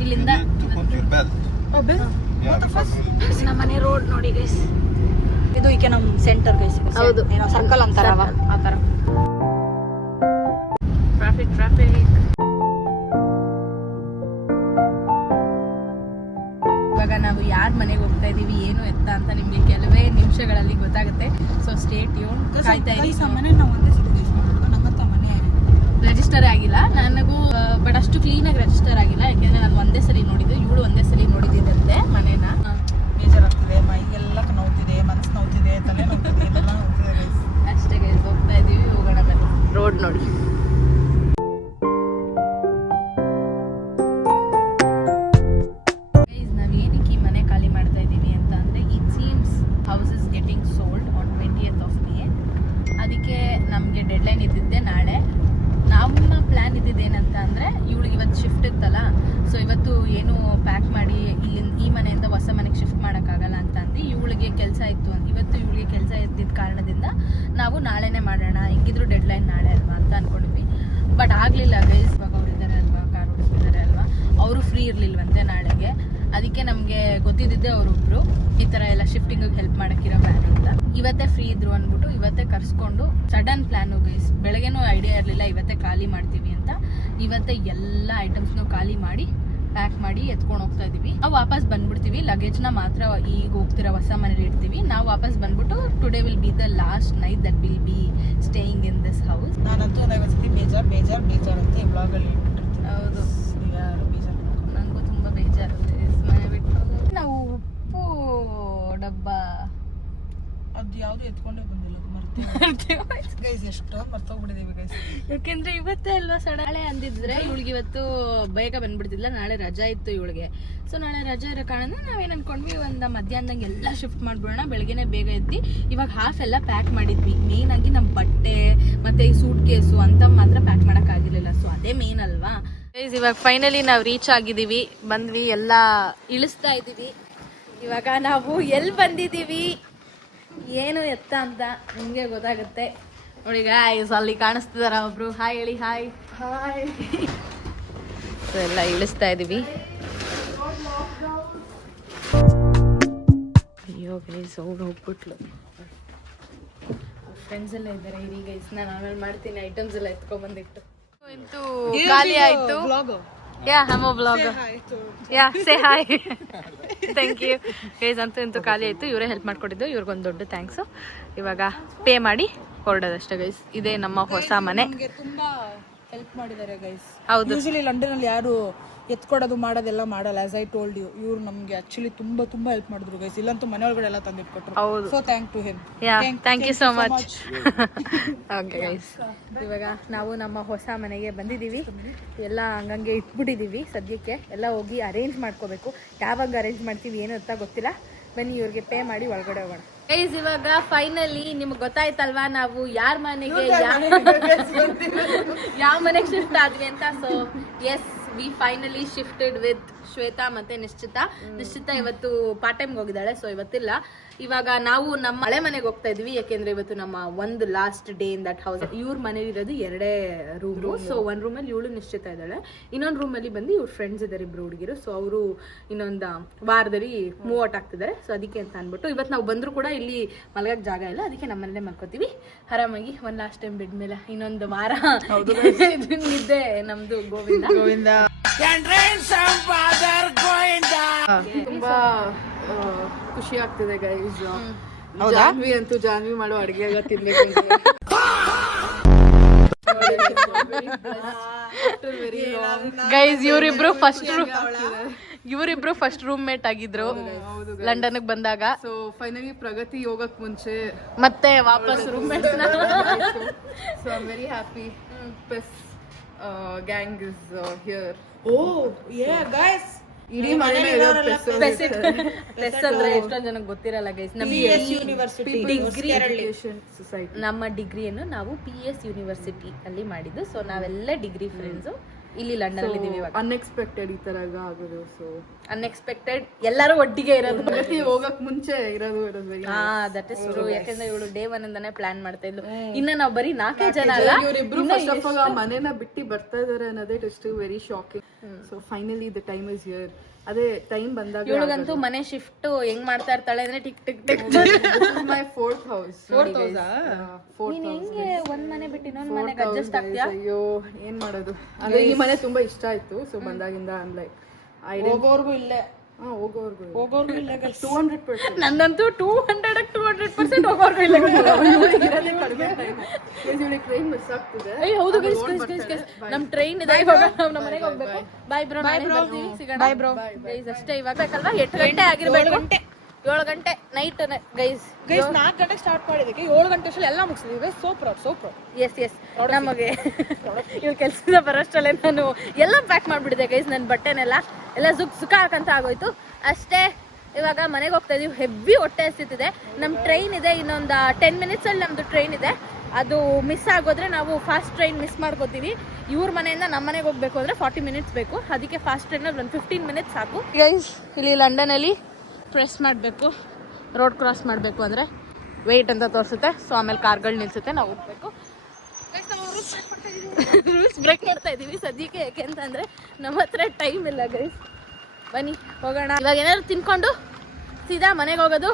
ಇಲ್ಲಿಂದ ನಮ್ಮ ಮನೆ ರೋಡ್ ನೋಡಿ ಗೈಸ್. ಇದು ಈಕೆ ನಮ್ಮ ಸೆಂಟರ್ ಗೈಸ್. ಹೌದು, ಏನೋ ಸರ್ಕಲ್ ಅಂತಾರಲ್ಲ ಆ ಥರ. ಟ್ರಾಫಿಕ್ ಇವಾಗ ನಾವು ಯಾರ ಯಾರ್ ಮನೆಗೆ ಹೋಗ್ತಾ ಇದೀವಿ ಏನು ಎತ್ತ ಅಂತ ನಿಮ್ಗೆ ಕೆಲವೇ ನಿಮಿಷಗಳಲ್ಲಿ ಗೊತ್ತಾಗುತ್ತೆ. ಸೊ ಸ್ಟೇ ಟ್ಯೂನ್, ಕಾಯ್ತಾ ಇರಿ. ಮನೆ ನಾವು ಒಂದೇ ಸಿಟಿ ನಮ್ಮತ್ತ ಮನೆ ರಿಜಿಸ್ಟರ್ ಆಗಿಲ್ಲ ನನಗೂ, ಬಟ್ ಅಷ್ಟು ಕ್ಲೀನಾಗಿ ರಿಜಿಸ್ಟರ್ ಆಗಿಲ್ಲ, ಯಾಕೆಂದ್ರೆ ನಾನು ಒಂದೇ ಸರಿ ನೋಡಿದ್ದು, ಇವಳು ಒಂದೇ ಸರಿ ನೋಡಿದ್ದಂತೆ ಮನೇನ. ಬೇಜಾರಾಗ್ತಿದೆ, ಮೈಗೆಲ್ಲ ನೋವ್ತಿದೆ, ಮನಸ್ಸು ನೋವ್ತಿದೆ, ತಲೆ ನೋವ್ತಿದೆ, ಎಲ್ಲ ನೋವ್ತಿದೆ ಗೈಸ್. ಅಷ್ಟೇ ಗೈಸ್, ಹೋಗ್ತಾ ಇದೀವಿ, ಹೋಗೋಣ ಬನ್ನಿ. ರೋಡ್ ನೋಡಿ. ಗೈಸ್, ನಾವು ಏನಕ್ಕೆ ಈ ಮನೆ ಖಾಲಿ ಮಾಡ್ತಾ ಇದ್ದೀವಿ ಅಂತ ಅಂದರೆ, it seems house is getting sold on 20th of May. ಅದಕ್ಕೆ ನಮಗೆ ಡೆಡ್ಲೈನ್ ಇದ್ದಿದ್ದೆ ನಾಳೆ. ನಮ್ಮ ಪ್ಲ್ಯಾನ್ ಇದ್ದಿದ್ದೇನಂತ ಅಂದರೆ, ಇವಳಿಗೆ ಇವತ್ತು ಶಿಫ್ಟ್ ಇತ್ತಲ್ಲ, ಸೊ ಇವತ್ತು ಏನು ಪ್ಯಾಕ್ ಮಾಡಿ ಈ ಮನೆಯಿಂದ ಹೊಸ ಮನೆಗೆ ಶಿಫ್ಟ್ ಮಾಡೋಕ್ಕಾಗಲ್ಲ ಅಂತ ಅಂದು ಇವಳಿಗೆ ಕೆಲಸ ಇತ್ತು ಅಂತ, ಇವತ್ತು ಇವಳಿಗೆ ಕೆಲಸ ಇದ್ದಿದ್ದ ಕಾರಣದಿಂದ ನಾವು ನಾಳೆನೇ ಮಾಡೋಣ, ಹೆಂಗಿದ್ರು ಡೆಡ್ಲೈನ್ ನಾಳೆ ಅಲ್ವಾ ಅಂತ ಅಂದ್ಕೊಂಡಿದ್ವಿ. ಬಟ್ ಆಗಲಿಲ್ಲ ಗೈಸ್. ಇವಾಗ ಅವ್ರು ಇದ್ದಾರೆ ಅಲ್ವಾ, ಕಾರ್ ಓಡಿಸ್ತಿದ್ದಾರೆ ಅಲ್ವಾ, ಅವರು ಫ್ರೀ ಇರಲಿಲ್ವಂತೆ ನಾಳೆಗೆ. ಅದಕ್ಕೆ ನಮಗೆ ಗೊತ್ತಿದ್ದಿದ್ದೆ ಅವರೊಬ್ಬರು ಈ ಥರ ಎಲ್ಲ ಶಿಫ್ಟಿಂಗಿಗೆ ಹೆಲ್ಪ್ ಮಾಡೋಕ್ಕಿರೋ ಪ್ಲ್ಯಾನ್ ಅಂತ. ಇವತ್ತೇ ಫ್ರೀ ಇದ್ರು ಅಂದ್ಬಿಟ್ಟು ಇವತ್ತೇ ಕರ್ಸ್ಕೊಂಡು, ಸಡನ್ ಪ್ಲ್ಯಾನು ಗೈಸ್. ಬೆಳಗ್ಗೆನೂ ಐಡಿಯಾ ಇರಲಿಲ್ಲ ಇವತ್ತೇ ಖಾಲಿ ಮಾಡ್ತೀವಿ ಅಂತ. ಇವತ್ತೇ ಎಲ್ಲ ಐಟಮ್ಸ್ನೂ ಖಾಲಿ ಮಾಡಿ ಪ್ಯಾಕ್ ಮಾಡಿ ಎತ್ಕೊಂಡು ಹೋಗ್ತಾ ಇದೀವಿ. ನಾವು ವಾಪಸ್ ಬಂದ್ಬಿಡ್ತೀವಿ, ಲಗೇಜ್ನ ಮಾತ್ರ ಈಗ ಹೋಗ್ತಿರೋ ಹೊಸ ಮನೇಲಿ ಇಡ್ತೀವಿ. ನಾವು ವಾಪಸ್ ಬಂದ್ಬಿಟ್ಟು today will be the last night that will be staying in this house. ನಾನಂತೂ ಒಂದ್ಸತಿ ಬೇಜಾರು ಅಂತ ಈ ಬ್ಲಾಗಲ್ಲಿ ಇಟ್ಬಿಟ್ಟಿರ್ತೀನಿ. ಹೌದು, ಯಾರು ಬೇಜಾರು ನನಗೂ ತುಂಬ ಬೇಜಾರುತ್ತೆ ಮನೆ ಬಿಟ್ಟು. ನಾವು ಉಪ್ಪು ಡಬ್ಬ ಅದು ಯಾವುದು ಎತ್ಕೊಂಡೇ ಬಂದಿಲ್ಲ, ಗೈಸ್. ಎಷ್ಟೊಂದು ಮರ್ತೋಗ್ಬಿಟ್ಟಿದ್ದೀವಿ ಗೈಸ್. ಯಾಕೆಂದ್ರೆ ಇವತ್ತೇ ಅಲ್ವಾ ನಾಳೆ ಅಂದಿದ್ರೆ ಇವಳಿಗೆ ಇವತ್ತು ಬೇಗ ಬಂದ್ಬಿಡ್ತಿಲ್ಲ, ನಾಳೆ ರಜಾ ಇತ್ತು ಇವಳಿಗೆ. ಸೊ ನಾಳೆ ರಜಾ ಇರೋ ಕಾರಣ ನಾವೇನು ಅನ್ಕೊಂಡ್ವಿ, ಒಂದು ಮಧ್ಯಾಹ್ನದಂಗೆ ಎಲ್ಲ ಶಿಫ್ಟ್ ಮಾಡ್ಬಿಡೋಣ, ಬೆಳಗ್ಗೆನೆ ಬೇಗ ಎದ್ದು. ಇವಾಗ ಹಾಫ್ ಎಲ್ಲ ಪ್ಯಾಕ್ ಮಾಡಿದ್ವಿ. ಮೇನ್ ಆಗಿ ನಮ್ಮ ಬಟ್ಟೆ ಮತ್ತೆ ಈ ಸೂಟ್ ಕೇಸು ಅಂತ ಮಾತ್ರ ಪ್ಯಾಕ್ ಮಾಡಕ್ ಆಗಿರ್ಲಿಲ್ಲ. ಸೊ ಅದೇ ಮೇನ್ ಅಲ್ವಾ. ಇವಾಗ ಫೈನಲಿ ನಾವು ರೀಚ್ ಆಗಿದ್ದೀವಿ, ಬಂದ್ವಿ, ಎಲ್ಲ ಇಳಿಸ್ತಾ ಇದ್ದೀವಿ. ಇವಾಗ ನಾವು ಎಲ್ಲಿ ಬಂದಿದ್ದೀವಿ ಏನು ಎತ್ತ ಅಂತ ನಿಮಗೆ ಗೊತ್ತಾಗುತ್ತೆ ನೋಡಿ ಗಾಯ್ಸ್. ಅಲ್ಲಿ ಕಾಣಿಸ್ತಿದಾರ ಒಬ್ರು, ಹಾಯ್ ಹೇಳಿ. Hi hi. ಸೊ ಎಲ್ಲ ಇಳಿಸ್ತಾ ಇದೀವಿ. ಅಯ್ಯೋ ಗೈಸ್, ಅವ್ರು ಹೋಗ್ಬಿಟ್ಲು. ಫ್ರೆಂಡ್ಸ್ ಎಲ್ಲ ಇದ್ದಾರೆ. ಇರಿ ಗೈಸ್, ನಾನು ಆಮೇಲೆ ಮಾಡ್ತೀನಿ. ಐಟಮ್ಸ್ ಎಲ್ಲ ಎತ್ಕೊಂಡ್ಬಂದಿಟ್ಟು ಇಂತೂ ಖಾಲಿ ಆಯ್ತು. Yeah, I'm a vlogger. Yeah, say hi. Thank you. Guys, ಅಂತೂ ಖಾಲಿ ಆಯ್ತು. ಇವರೇ ಹೆಲ್ಪ್ ಮಾಡ್ಕೊಟ್ಟಿದ್ದು, ಇವ್ರಿಗೊಂದು ದೊಡ್ಡ ಥ್ಯಾಂಕ್ಸ್. ಇವಾಗ ಪೇ ಮಾಡಿ ಹೊರಡೋದಷ್ಟೇ ಗೈಸ್. ಇದೇ ನಮ್ಮ ಹೊಸ ಮನೆ. ನಮಗೆ ತುಂಬಾ ಹೆಲ್ಪ್ ಮಾಡಿದ್ದಾರೆ ಗೈಸ್. ಹೌದು, ಯೂಶಲಿ ಲಂಡನ್ ಅಲ್ಲಿ ಯಾರು ಎತ್ಕೊಡೋದು ಮಾಡೋದೆಲ್ಲ ಮಾಡಲ್ಲ. ಆಸ್ ಐ ಟೋಲ್ಡ್ ಯು, ಇವ್ರು ನಮ್ಗೆ ಆಕ್ಚುಲಿ ತುಂಬಾ ಹೆಲ್ಪ್ ಮಾಡಿದ್ರು ಗೈಸ್. ಇಲ್ಲಂತೂ ಮನೆ ಒಳಗಡೆ ಎಲ್ಲ ತಂದಿಟ್ಕೊಟ್ರು. ಹೌದು. So thank to him. Thank you so much. Okay guys, ಇವಾಗ ನಾವು ನಮ್ಮ ಹೊಸ ಮನೆಗೆ ಬಂದಿದ್ದೀವಿ. ಎಲ್ಲ ಹಂಗಂಗೆ ಇಟ್ಬಿಟ್ಟಿದ್ದೀವಿ ಸದ್ಯಕ್ಕೆ. ಎಲ್ಲ ಹೋಗಿ ಅರೇಂಜ್ ಮಾಡ್ಕೋಬೇಕು. ಯಾವಾಗ ಅರೇಂಜ್ ಮಾಡ್ತೀವಿ ಏನು ಅಂತ ಗೊತ್ತಿಲ್ಲ. ಬನ್ನಿ ಇವ್ರಿಗೆ ಪೇ ಮಾಡಿ ಒಳಗಡೆ ಹೋಗೋಣ. ಗೈಸ್, ಇವಾಗ ಫೈನಲಿ ನಿಮ್ಗೆ ಗೊತ್ತಾಯ್ತಲ್ವಾ ನಾವು ಯಾರ ಮನೆಗೆ ಯಾವ ಮನೆಗೆ ಶಿಫ್ಟ್ ಆದ್ವಿ ಅಂತ. So yes, we finally shifted with Shweta ಮತ್ತೆ ನಿಶ್ಚಿತ ಇವತ್ತು ಪಾರ್ಟ್ ಟೈಮ್ಗೆ ಹೋಗಿದ್ದಾಳೆ, ಸೊ ಇವತ್ತಿಲ್ಲ. ಇವಾಗ ನಾವು ನಮ್ಮ ಹಳೆ ಮನೆಗೆ ಹೋಗ್ತಾ ಇದ್ವಿ, ಯಾಕೆಂದ್ರೆ ಇವತ್ತು ನಮ್ಮ ಒಂದು last day in that house. ಇವ್ರ ಮನೇಲಿ ಇರೋದು 2 ರೂಮು. ಸೊ ಒಂದು ರೂಮಲ್ಲಿ ಇವಳು ನಿಶ್ಚಿತ ಇದ್ದಾಳೆ, ಇನ್ನೊಂದು ರೂಮಲ್ಲಿ ಬಂದು ಇವ್ರ ಫ್ರೆಂಡ್ಸ್ ಇದ್ದಾರೆ, 2 ಹುಡುಗಿರು. ಸೊ ಅವರು ಇನ್ನೊಂದು ವಾರದಲ್ಲಿ ಮೂವ್ ಔಟ್ ಆಗ್ತಿದ್ದಾರೆ. ಸೊ ಅದಕ್ಕೆ ಅಂತ ಅಂದ್ಬಿಟ್ಟು ಇವತ್ತು ನಾವು ಬಂದರೂ ಕೂಡ ಇಲ್ಲಿ ಮಲಗಕ್ಕೆ ಜಾಗ ಇಲ್ಲ, ಅದಕ್ಕೆ ನಮ್ಮಲ್ಲೇ ಮಲ್ಕೋತೀವಿ ಆರಾಮಾಗಿ. ಒಂದು ಲಾಸ್ಟ್ ಟೈಮ್ ಬೆಡ್ ಮೇಲೆ ಇನ್ನೊಂದು ವಾರ ನಿದ್ದೆ ನಮ್ದು. ಗೋವಿಂದ ತುಂಬಾ ಖುಷಿ ಆಗ್ತಿದೆ ಗೈಸ್. ಜಾನ್ವಿ ಮಾಡೋ ಅಡುಗೆ ತಿನ್ಬೇಕು. ಗೈಸ್, ಇವರಿಬ್ರು ಫಸ್ಟ್ ರೂಮ್ ಮೇಟ್ ಆಗಿದ್ರು ಲಂಡನ್ ಬಂದಾಗ. ಸೊ ಫೈನಲಿ ಪ್ರಗತಿ ಹೋಗಕ್ ಮುಂಚೆ ಮತ್ತೆ ವಾಪಸ್ room mates. So I am very happy. Plus gang is here. Guys, ಇಡೀ ಮನೆ ಪ್ಲಸ್ ಅಂದ್ರೆ ಎಷ್ಟೊಂದು ಜನಕ್ಕೆ ಗೊತ್ತಿರಲ್ಲ ಗೈಸ್. ನಮ್ಮ ಡಿಗ್ರಿಯನ್ನು ನಾವು PS ಯೂನಿವರ್ಸಿಟಿ ಅಲ್ಲಿ ಮಾಡಿದ್ದು. ಸೊ ನಾವೆಲ್ಲ ಡಿಗ್ರಿ ಫ್ರೆಂಡ್ಸ್ ಇಲ್ಲಿ ಲಂಡನ್ ಅಲ್ಲಿ ಇದೀವಿ. ಅನ್ಎಕ್ಸ್ಪೆಕ್ಟೆಡ್ ಈ ತರ ಆಗೋದು. ಸೊ ಅನ್ಎಕ್ಸ್ಪೆಕ್ಟೆಡ್ ಎಲ್ಲರೂ ಒಟ್ಟಿಗೆ ಇರೋದು. ಹೋಗಕ್ ಮುಂಚೆ ಇರೋದು. That is true. ಯಾಕಂದ್ರೆ ಇವಳು ಡೇ 1 ಇಂದಾನೆ ಪ್ಲಾನ್ ಮಾಡ್ತಾ ಇದ್ಲು. ಇನ್ನ ನಾವು ಬರೀ 4 ಜನ ಅಲ್ಲ, ಇವರಿಬ್ರು ಫಸ್ಟ್ ಆಫ್ ಆಲ್ ಆ ಮನೆನ ಬಿಟ್ಟು ಬರ್ತಾ ಇದಾರೆ ಅನ್ನೋದೇ it very shocking. So finally the time is here. ಅದೇ ಟೈಮ್ ಬಂದಾಗ ಇವಳಿಗಂತೂ ಮನೆ ಶಿಫ್ಟ್ ಹೆಂಗ್ ಮಾಡ್ತಾ ಇರ್ತಾಳೆ ಅಂದ್ರೆ ಟಿಕ್ ಟಿಕ್ ಟಿಕ್. ಮೈ 4th house. ನೀನ್ ಹೆಂಗೆ ಒಂದ್ ಮನೆ ಬಿಟ್ಟು ಇನ್ನೊಂದ್ ಮನೆಗೆ ಅಡ್ಜಸ್ಟ್ ಆಗ್ತೀಯಾ? ಅಯ್ಯೋ, ಏನ್ ಮಾಡೋದು. ಅಂದ್ರೆ ಈ ಮನೆ ತುಂಬಾ ಇಷ್ಟ ಆಯ್ತು. ಸೊ ಬಂದಾಗಿಂದ ಲೈಕ್ ಹೋಗೋರ್ಗು ಇಲ್ಲೇ ಹೋಗೋರ್ಗು ಇಲ್ಲ ಗೈಸ್. 200%. ನಂದಂತೂ 200% ಹೋಗೋರ್ಗು ಇಲ್ಲ ಇರೋದೇ ಕಡಿಮೆ ಟೈಮ್. ಇವಳಿಗೆ ಟ್ರೈನ್ ಮಿಸ್ ಆಗ್ತಿದೆ. ಹೌದು ಗೈಸ್ ನಮ್ ಟ್ರೈನ್ ಇದೆ ಇವಾಗ ನಾವು ನಮ್ಮ ಮನೆಗೆ ಹೋಗ್ಬೇಕು. ಬಾಯ್ ಬ್ರೋ ಸಿಗೋಣ. ಬಾಯ್ ಬ್ರೋ ಗೈಸ್ ಅಷ್ಟೇ ಇವಾಗ ಬೇಕಲ್ವಾ 8 ಗಂಟೆ ಆಗಿರ್ಬೇಕು. 7 ಗಂಟೆ ನೈಟ್ ಗೈಸ್ 4 ಗಂಟೆಗೆ ಸ್ಟಾರ್ಟ್ ಮಾಡಿದಕ್ಕೆ 7 ಗಂಟೆ ಅಷ್ಟರಲ್ಲಿ ಎಲ್ಲ ಮುಗಿಸಿದ್ವಿ ಗೈಸ್. So proud. ಎಸ್ ನಮಗೆ ಇವ್ ಕೆಲ್ಸದ ಬರೋಷ್ಟಲ್ಲೇ ನಾನು ಎಲ್ಲ ಪ್ಯಾಕ್ ಮಾಡ್ಬಿಟ್ಟಿದೆ ಗೈಸ್. ನನ್ನ ಬಟ್ಟೆನೆಲ್ಲ ಎಲ್ಲ ಸುಖ ಹಾಕಂತ ಆಗೋಯ್ತು ಅಷ್ಟೇ. ಇವಾಗ ಮನೆಗೆ ಹೋಗ್ತಾ ಇದೀವಿ. ಹೆವಿ ಹೊಟ್ಟೆ ಹಸಿತಿದೆ. ನಮ್ಮ ಟ್ರೈನ್ ಇದೆ ಇನ್ನೊಂದು 10 ಮಿನಿಟ್ಸಲ್ಲಿ ನಮ್ಮದು ಟ್ರೈನ್ ಇದೆ. ಅದು ಮಿಸ್ ಆಗೋದ್ರೆ ನಾವು ಫಾಸ್ಟ್ ಟ್ರೈನ್ ಮಿಸ್ ಮಾಡ್ಕೋತೀವಿ. ಇವ್ರ ಮನೆಯಿಂದ ನಮ್ಮ ಮನೆಗೆ ಹೋಗ್ಬೇಕು ಅಂದರೆ 40 ಮಿನಿಟ್ಸ್ ಬೇಕು. ಅದಕ್ಕೆ ಫಾಸ್ಟ್ ಟ್ರೈನಲ್ಲಿ ಒಂದು 15 ಮಿನಿಟ್ಸ್ ಸಾಕು ಗೈಸ್. ಇಲ್ಲಿ ಲಂಡನಲ್ಲಿ ಪ್ರೆಸ್ ಮಾಡಬೇಕು, ರೋಡ್ ಕ್ರಾಸ್ ಮಾಡಬೇಕು ಅಂದರೆ ವೆಯ್ಟ್ ಅಂತ ತೋರಿಸುತ್ತೆ. ಸೊ ಆಮೇಲೆ ಕಾರ್ಗಳು ನಿಲ್ಸುತ್ತೆ, ನಾವು ಹೋಗ್ಬೇಕು. ರೂಲ್ಸ್ ಬ್ರೇಕ್ ಮಾಡ್ತಾ ಇದ್ದೀವಿ ಸದ್ಯಕ್ಕೆ. ಯಾಕೆ ಅಂತಂದರೆ ನಮ್ಮ ಹತ್ರ ಟೈಮ್ ಇಲ್ಲ ಗೈಸ್. ಬನ್ನಿ ಹೋಗೋಣ. ಇವಾಗ ಏನಾದ್ರು ತಿನ್ಕೊಂಡು ಸೀದಾ ಮನೆಗೆ ಹೋಗೋದು.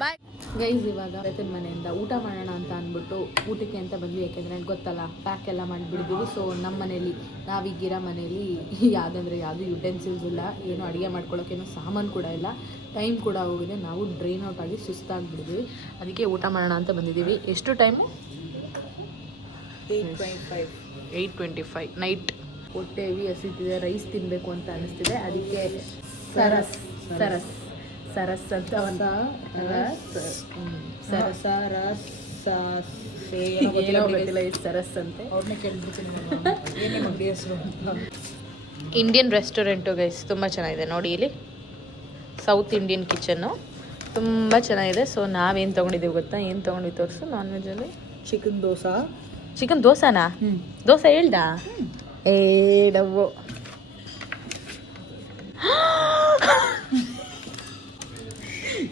Bye guys. ಇವಾಗ ರತನ್ ಮನೆಯಿಂದ ಊಟ ಮಾಡೋಣ ಅಂತ ಅಂದ್ಬಿಟ್ಟು ಊಟಕ್ಕೆ ಅಂತ ಬಂದ್ವಿ. ಯಾಕೆಂದರೆ ನನಗೆ ಗೊತ್ತಲ್ಲ ಪ್ಯಾಕ್ ಎಲ್ಲ ಮಾಡಿಬಿಡ್ತೀವಿ. ಸೊ ನಮ್ಮ ಮನೇಲಿ ನಾವೀಗಿರೋ ಮನೇಲಿ ಯಾವುದು ಯುಟೆನ್ಸಿಲ್ಸ್ ಇಲ್ಲ, ಏನು ಅಡುಗೆ ಮಾಡ್ಕೊಳ್ಳೋಕ್ಕೇನೋ ಸಾಮಾನು ಕೂಡ ಇಲ್ಲ, ಟೈಮ್ ಕೂಡ ಹೋಗಿದೆ. ನಾವು ಡ್ರೈನ್ ಔಟ್ ಆಗಿ ಸುಸ್ತಾಗಿಬಿಟ್ಟಿದ್ವಿ. ಅದಕ್ಕೆ ಊಟ ಮಾಡೋಣ ಅಂತ ಬಂದಿದ್ದೀವಿ. ಎಷ್ಟು ಟೈಮು? 8:25 ನೈಟ್. ಹೊಟ್ಟೆ ಹೆವಿ ಹಸಿತಿದೆ, ರೈಸ್ ತಿನ್ನಬೇಕು ಅಂತ ಅನಿಸ್ತಿದೆ. ಅದಕ್ಕೆ ಸರಸ್ ಅಂತ ಒಂದು ಸರಸ್ ಅಂತೆ. ಇಂಡಿಯನ್ ರೆಸ್ಟೋರೆಂಟು ಗೈಸ್ ತುಂಬ ಚೆನ್ನಾಗಿದೆ ನೋಡಿ. ಇಲ್ಲಿ ಸೌತ್ ಇಂಡಿಯನ್ ಕಿಚನ್ನು ತುಂಬ ಚೆನ್ನಾಗಿದೆ. ಸೊ ನಾವೇನು ತೊಗೊಂಡಿದ್ದೀವಿ ಗೊತ್ತಾ? ಏನು ತೊಗೊಂಡಿದ್ದು ತೋರಿಸು. ನಾನ್ ವೆಜ್ಜಲ್ಲಿ ಚಿಕನ್ ದೋಸಾನಾ? ದೋಸೆ ಹೇಳ್ದ ಡವ್ವು.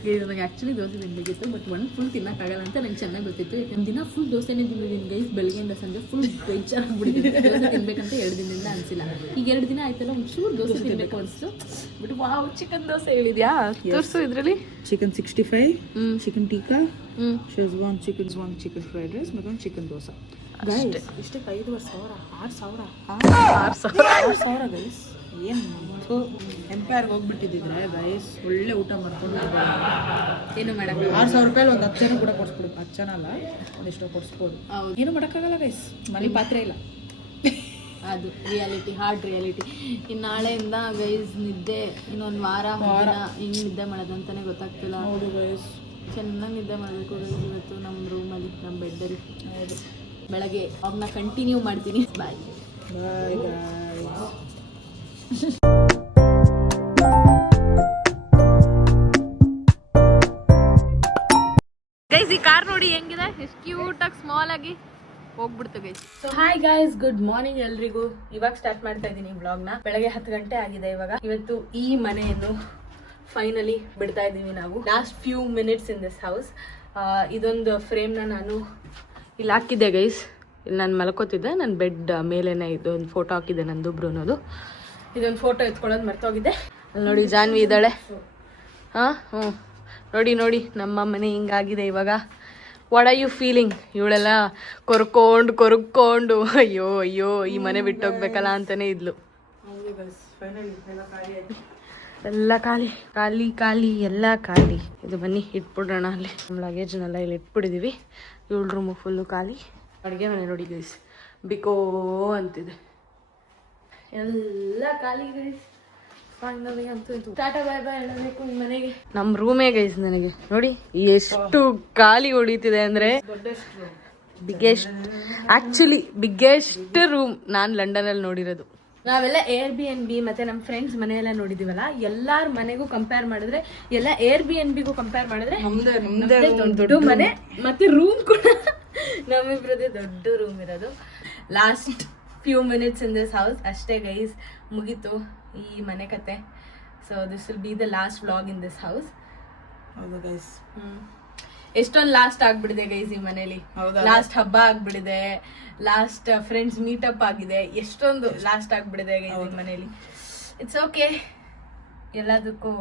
ಗೈಸ್ ನನಗೆ ಆ್ಯಕ್ಚುಲಿ ದೋಸೆ ತಿನ್ನಬೇಕಿತ್ತು, ಬಟ್ ಒಂದು ಫುಲ್ ತಿನ್ನೋಕ್ಕಾಗಲ್ಲ ಅಂತ ನಂಗೆ ಚೆನ್ನಾಗಿ ಗೊತ್ತಿತ್ತು. ಒಂದು ದಿನ ಫುಲ್ ದೋಸೆನೇ ತಿಂದಿದ್ದೀನಿ ಗೈಸ್. ಬೆಳಗ್ಗೆಯಿಂದ ಸಂಜೆ ಫುಲ್ ಬೇಜಾರಾಗ್ಬಿಟ್ಟಿದ್ದೀನಿ. ದೋಸೆ ತಿನ್ಬೇಕಂತ 2 ದಿನದಿಂದ ಅನಿಸಿಲ್ಲ. ಈಗ 2 ದಿನ ಆಯ್ತಲ್ಲ, ಒಂಚೂರು ದೋಸೆ ತಿನ್ನಬೇಕು ಅನಿಸ್ತು. ಬಟ್ ವಾವ್, ಚಿಕನ್ ದೋಸೆ ಹೇಳಿದ್ಯಾ? ತೋರಿಸು ಇದರಲ್ಲಿ. ಚಿಕನ್ 65, ಚಿಕನ್ ಟೀಕಾ, ಶೆಜ್ವಾನ್ ಚಿಕನ್ ಫ್ರೈಡ್ ರೈಸ್ ಮತ್ತು ಒಂದು ಚಿಕನ್ ದೋಸೆ. ಇಷ್ಟೇ 5,000 6,000 ಗೈಸ್. ಏನು ಎಂಪೈರ್ಗೆ ಹೋಗ್ಬಿಟ್ಟಿದ್ದಿದ್ರೆ ಗೈಸ್ ಒಳ್ಳೆ ಊಟ ಮಾಡ್ಕೊಂಡು ಏನು ಮಾಡೋದು. 6,000 ರೂಪಾಯಿ ಒಂದು 10 ಜನ ಕೂಡ ಕೊಡಿಸ್ಕೊಡು. 10 ಜನ ಅಲ್ಲ, ಒಂದಿಷ್ಟೋ ಕೊಡಿಸ್ಬೋದು. ಏನು ಮಾಡೋಕ್ಕಾಗಲ್ಲ ಗೈಸ್, ಮನೆ ಪಾತ್ರೆ ಇಲ್ಲ. ಅದು ರಿಯಾಲಿಟಿ, ಹಾರ್ಡ್ ರಿಯಾಲಿಟಿ. ಇನ್ನು ನಾಳೆಯಿಂದ ಗೈಸ್ ನಿದ್ದೆ ಇನ್ನೊಂದು ವಾರ ಹಿಂಗೆ ನಿದ್ದೆ ಮಾಡೋದು ಅಂತಲೇ ಗೊತ್ತಾಗ್ತಿಲ್ಲ. ಹೌದು ಗೈಸ್, ಚೆನ್ನಾಗಿ ನಿದ್ದೆ ಮಾಡಬೇಕು ಗೈಸ್. ಇವತ್ತು ನಮ್ಮ ರೂಮಲ್ಲಿ, ನಮ್ಮ ಬೆಡ್ಡಲ್ಲಿ. ಹೌದು, ಬೆಳಗ್ಗೆ ಅವ್ರನ್ನ ಕಂಟಿನ್ಯೂ ಮಾಡ್ತೀನಿ. ಬಾಯ್ ಬಾಯ್ ಗೈಸ್. ಈ ಕಾರ್ ನೋಡಿ ಹೆಂಗಿದೆ, ಎಷ್ಟು ಕ್ಯೂಟಾಗಿ ಸ್ಮಾಲ್ ಆಗಿ ಹೋಗ್ಬಿಡ್ತು guys. So hi guys, good morning ಎಲ್ರಿಗೂ. ಇವಾಗ ಸ್ಟಾರ್ಟ್ ಮಾಡ್ತಾ ಇದ್ದೀನಿ ವ್ಲಾಗ್ನ. ಬೆಳಗ್ಗೆ 10 ಗಂಟೆ ಆಗಿದೆ ಇವಾಗ. ಇವತ್ತು ಈ ಮನೆಯನ್ನು ಫೈನಲಿ ಬಿಡ್ತಾ ಇದ್ದೀವಿ ನಾವು. Last few minutes in this house. ಇದೊಂದು ಫ್ರೇಮ್ನ ನಾನು ಇಲ್ಲಿ ಹಾಕಿದ್ದೆ ಗೈಸ್. ಇಲ್ಲಿ ನಾನು ಮಲ್ಕೋತಿದ್ದೆ, ನನ್ನ ಬೆಡ್ ಮೇಲೇನೆ ಇದೊಂದು ಫೋಟೋ ಹಾಕಿದ್ದೆ ನಂದು ಬ್ರೂನೋದು. ಇದೊಂದು ಫೋಟೋ ಎತ್ಕೊಳ್ಳೋದು ಮರ್ತೋಗಿದ್ದೆ. ಅಲ್ಲಿ ನೋಡಿ ಜಾನ್ವಿ ಇದ್ದಾಳೆ. ಹ್ಞೂ ನೋಡಿ ನಮ್ಮ ಮನೆ ಹಿಂಗಾಗಿದೆ ಇವಾಗ. What are you feeling? ಇವಳೆಲ್ಲ ಕೊರ್ಕೊಂಡು ಅಯ್ಯೋ ಈ ಮನೆ ಬಿಟ್ಟೋಗ್ಬೇಕಲ್ಲ ಅಂತಾನೆ ಇದ್ಲು. ಎಲ್ಲ ಖಾಲಿ ಎಲ್ಲ ಖಾಲಿ. ಇದು ಬನ್ನಿ ಇಟ್ಬಿಡೋಣ. ಅಲ್ಲಿ ನಮ್ಮ ಲಗೇಜ್ನೆಲ್ಲ ಇಲ್ಲಿ ಇಟ್ಬಿಟ್ಟಿದ್ದೀವಿ. 7 ರೂಮು ಫುಲ್ಲು ಖಾಲಿ. ಅಡುಗೆ ಮನೆ ನೋಡಿ ಗೈಸ್, ಬಿಕೋ ಅಂತಿದೆ, ಎಲ್ಲ ಖಾಲಿ ಗೈಸ್. ಫೈನಲಿ ಅಂತೂ ಟಾಟಾ ಬಾಯ್ ಬಾಯ್ ಹೇಳಬೇಕು ಈ ಮನೆಗೆ. ನಮ್ಮ ರೂಮೇ ಗೈಸ್ ನನಗೆ ನೋಡಿ ಎಷ್ಟು ಖಾಲಿ ಹೊಡಿತಿದೆ ಅಂದರೆ, ಬಿಗ್ಗೆಸ್ಟ್ ರೂಮ್ ನಾನು ಲಂಡನಲ್ಲಿ ನೋಡಿರೋದು. ನಾವೆಲ್ಲ Airbnb ಮತ್ತೆ ನಮ್ಮ ಫ್ರೆಂಡ್ಸ್ ಮನೆಯೆಲ್ಲ ನೋಡಿದೀವಲ್ಲ, ಎಲ್ಲಾರ ಮನೆಗೂ ಕಂಪೇರ್ ಮಾಡಿದ್ರೆ, ಎಲ್ಲ Airbnbಗೂ ಕಂಪೇರ್ ಮಾಡಿದ್ರೆ ದೊಡ್ಡ ಮನೆ ಮತ್ತೆ ರೂಮ್ ಕೂಡ ನಮ್ಮಿಬ್ರದೇ ದೊಡ್ಡ ರೂಮ್ ಇರೋದು. Last few minutes in this house ಅಷ್ಟೇ ಗೈಸ್, ಮುಗೀತು ಈ ಮನೆ ಕತೆ. So this will be the last vlog in this house. ಹೌದು ಗೈಸ್, ಎಷ್ಟೊಂದು ಲಾಸ್ಟ್ ಆಗ್ಬಿಡಿದೆ ಗೈಸ್ ಈ ಮನೇಲಿ. ಲಾಸ್ಟ್ ಹಬ್ಬ ಆಗ್ಬಿಡಿದೆ, ಲಾಸ್ಟ್ ಫ್ರೆಂಡ್ಸ್ ಮೀಟಪ್ ಆಗಿದೆ, ಎಷ್ಟೊಂದು ಲಾಸ್ಟ್ ಆಗ್ಬಿಡಿದೆ ಗೈಸ್ ಈ ಮನೇಲಿ. ಇಟ್ಸ್ ಓಕೆ, ಎಲ್ಲದಕ್ಕೂ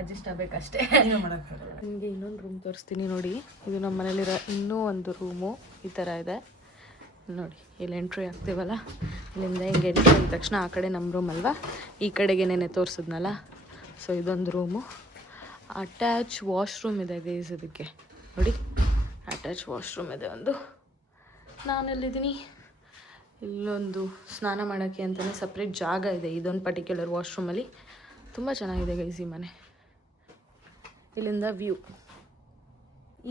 ಅಡ್ಜಸ್ಟ್ ಆಗ್ಬೇಕಷ್ಟೇ. ನಿಮಗೆ ಇನ್ನೊಂದು ರೂಮ್ ತೋರಿಸ್ತೀನಿ ನೋಡಿ. ಇದು ನಮ್ಮ ಮನೇಲಿರೋ ಇನ್ನೂ ಒಂದು ರೂಮು ಈ ಥರ ಇದೆ ನೋಡಿ. ಇಲ್ಲಿ ಎಂಟ್ರಿ ಆಗ್ತೀವಲ್ಲ, ಇಲ್ಲಿಂದ ಹಿಂಗೆ ಎಂಟ್ರಿ ಆದ ತಕ್ಷಣ ಆ ಕಡೆ ನಮ್ಮ ರೂಮ್ ಅಲ್ವಾ, ಈ ಕಡೆಗೆ ನೆನೆ ತೋರಿಸಿದ್ನಲ್ಲ. ಸೊ ಇದೊಂದು ರೂಮು. ಅಟ್ಯಾಚ್ ವಾಶ್ರೂಮ್ ಇದೆ ಗೈಸ್. ಇದಕ್ಕೆ ನೋಡಿ ಅಟ್ಯಾಚ್ ವಾಶ್ರೂಮ್ ಇದೆ ಒಂದು. ನಾನೆಲ್ಲಿದ್ದೀನಿ, ಇಲ್ಲೊಂದು ಸ್ನಾನ ಮಾಡೋಕ್ಕೆ ಅಂತಲೇ ಸಪ್ರೇಟ್ ಜಾಗ ಇದೆ ಇದೊಂದು ಪರ್ಟಿಕ್ಯುಲರ್ ವಾಶ್ರೂಮಲ್ಲಿ. ತುಂಬ ಚೆನ್ನಾಗಿದೆ ಗೈಸ್ ಈ ಮನೆ. ಇಲ್ಲಿಂದ ವ್ಯೂ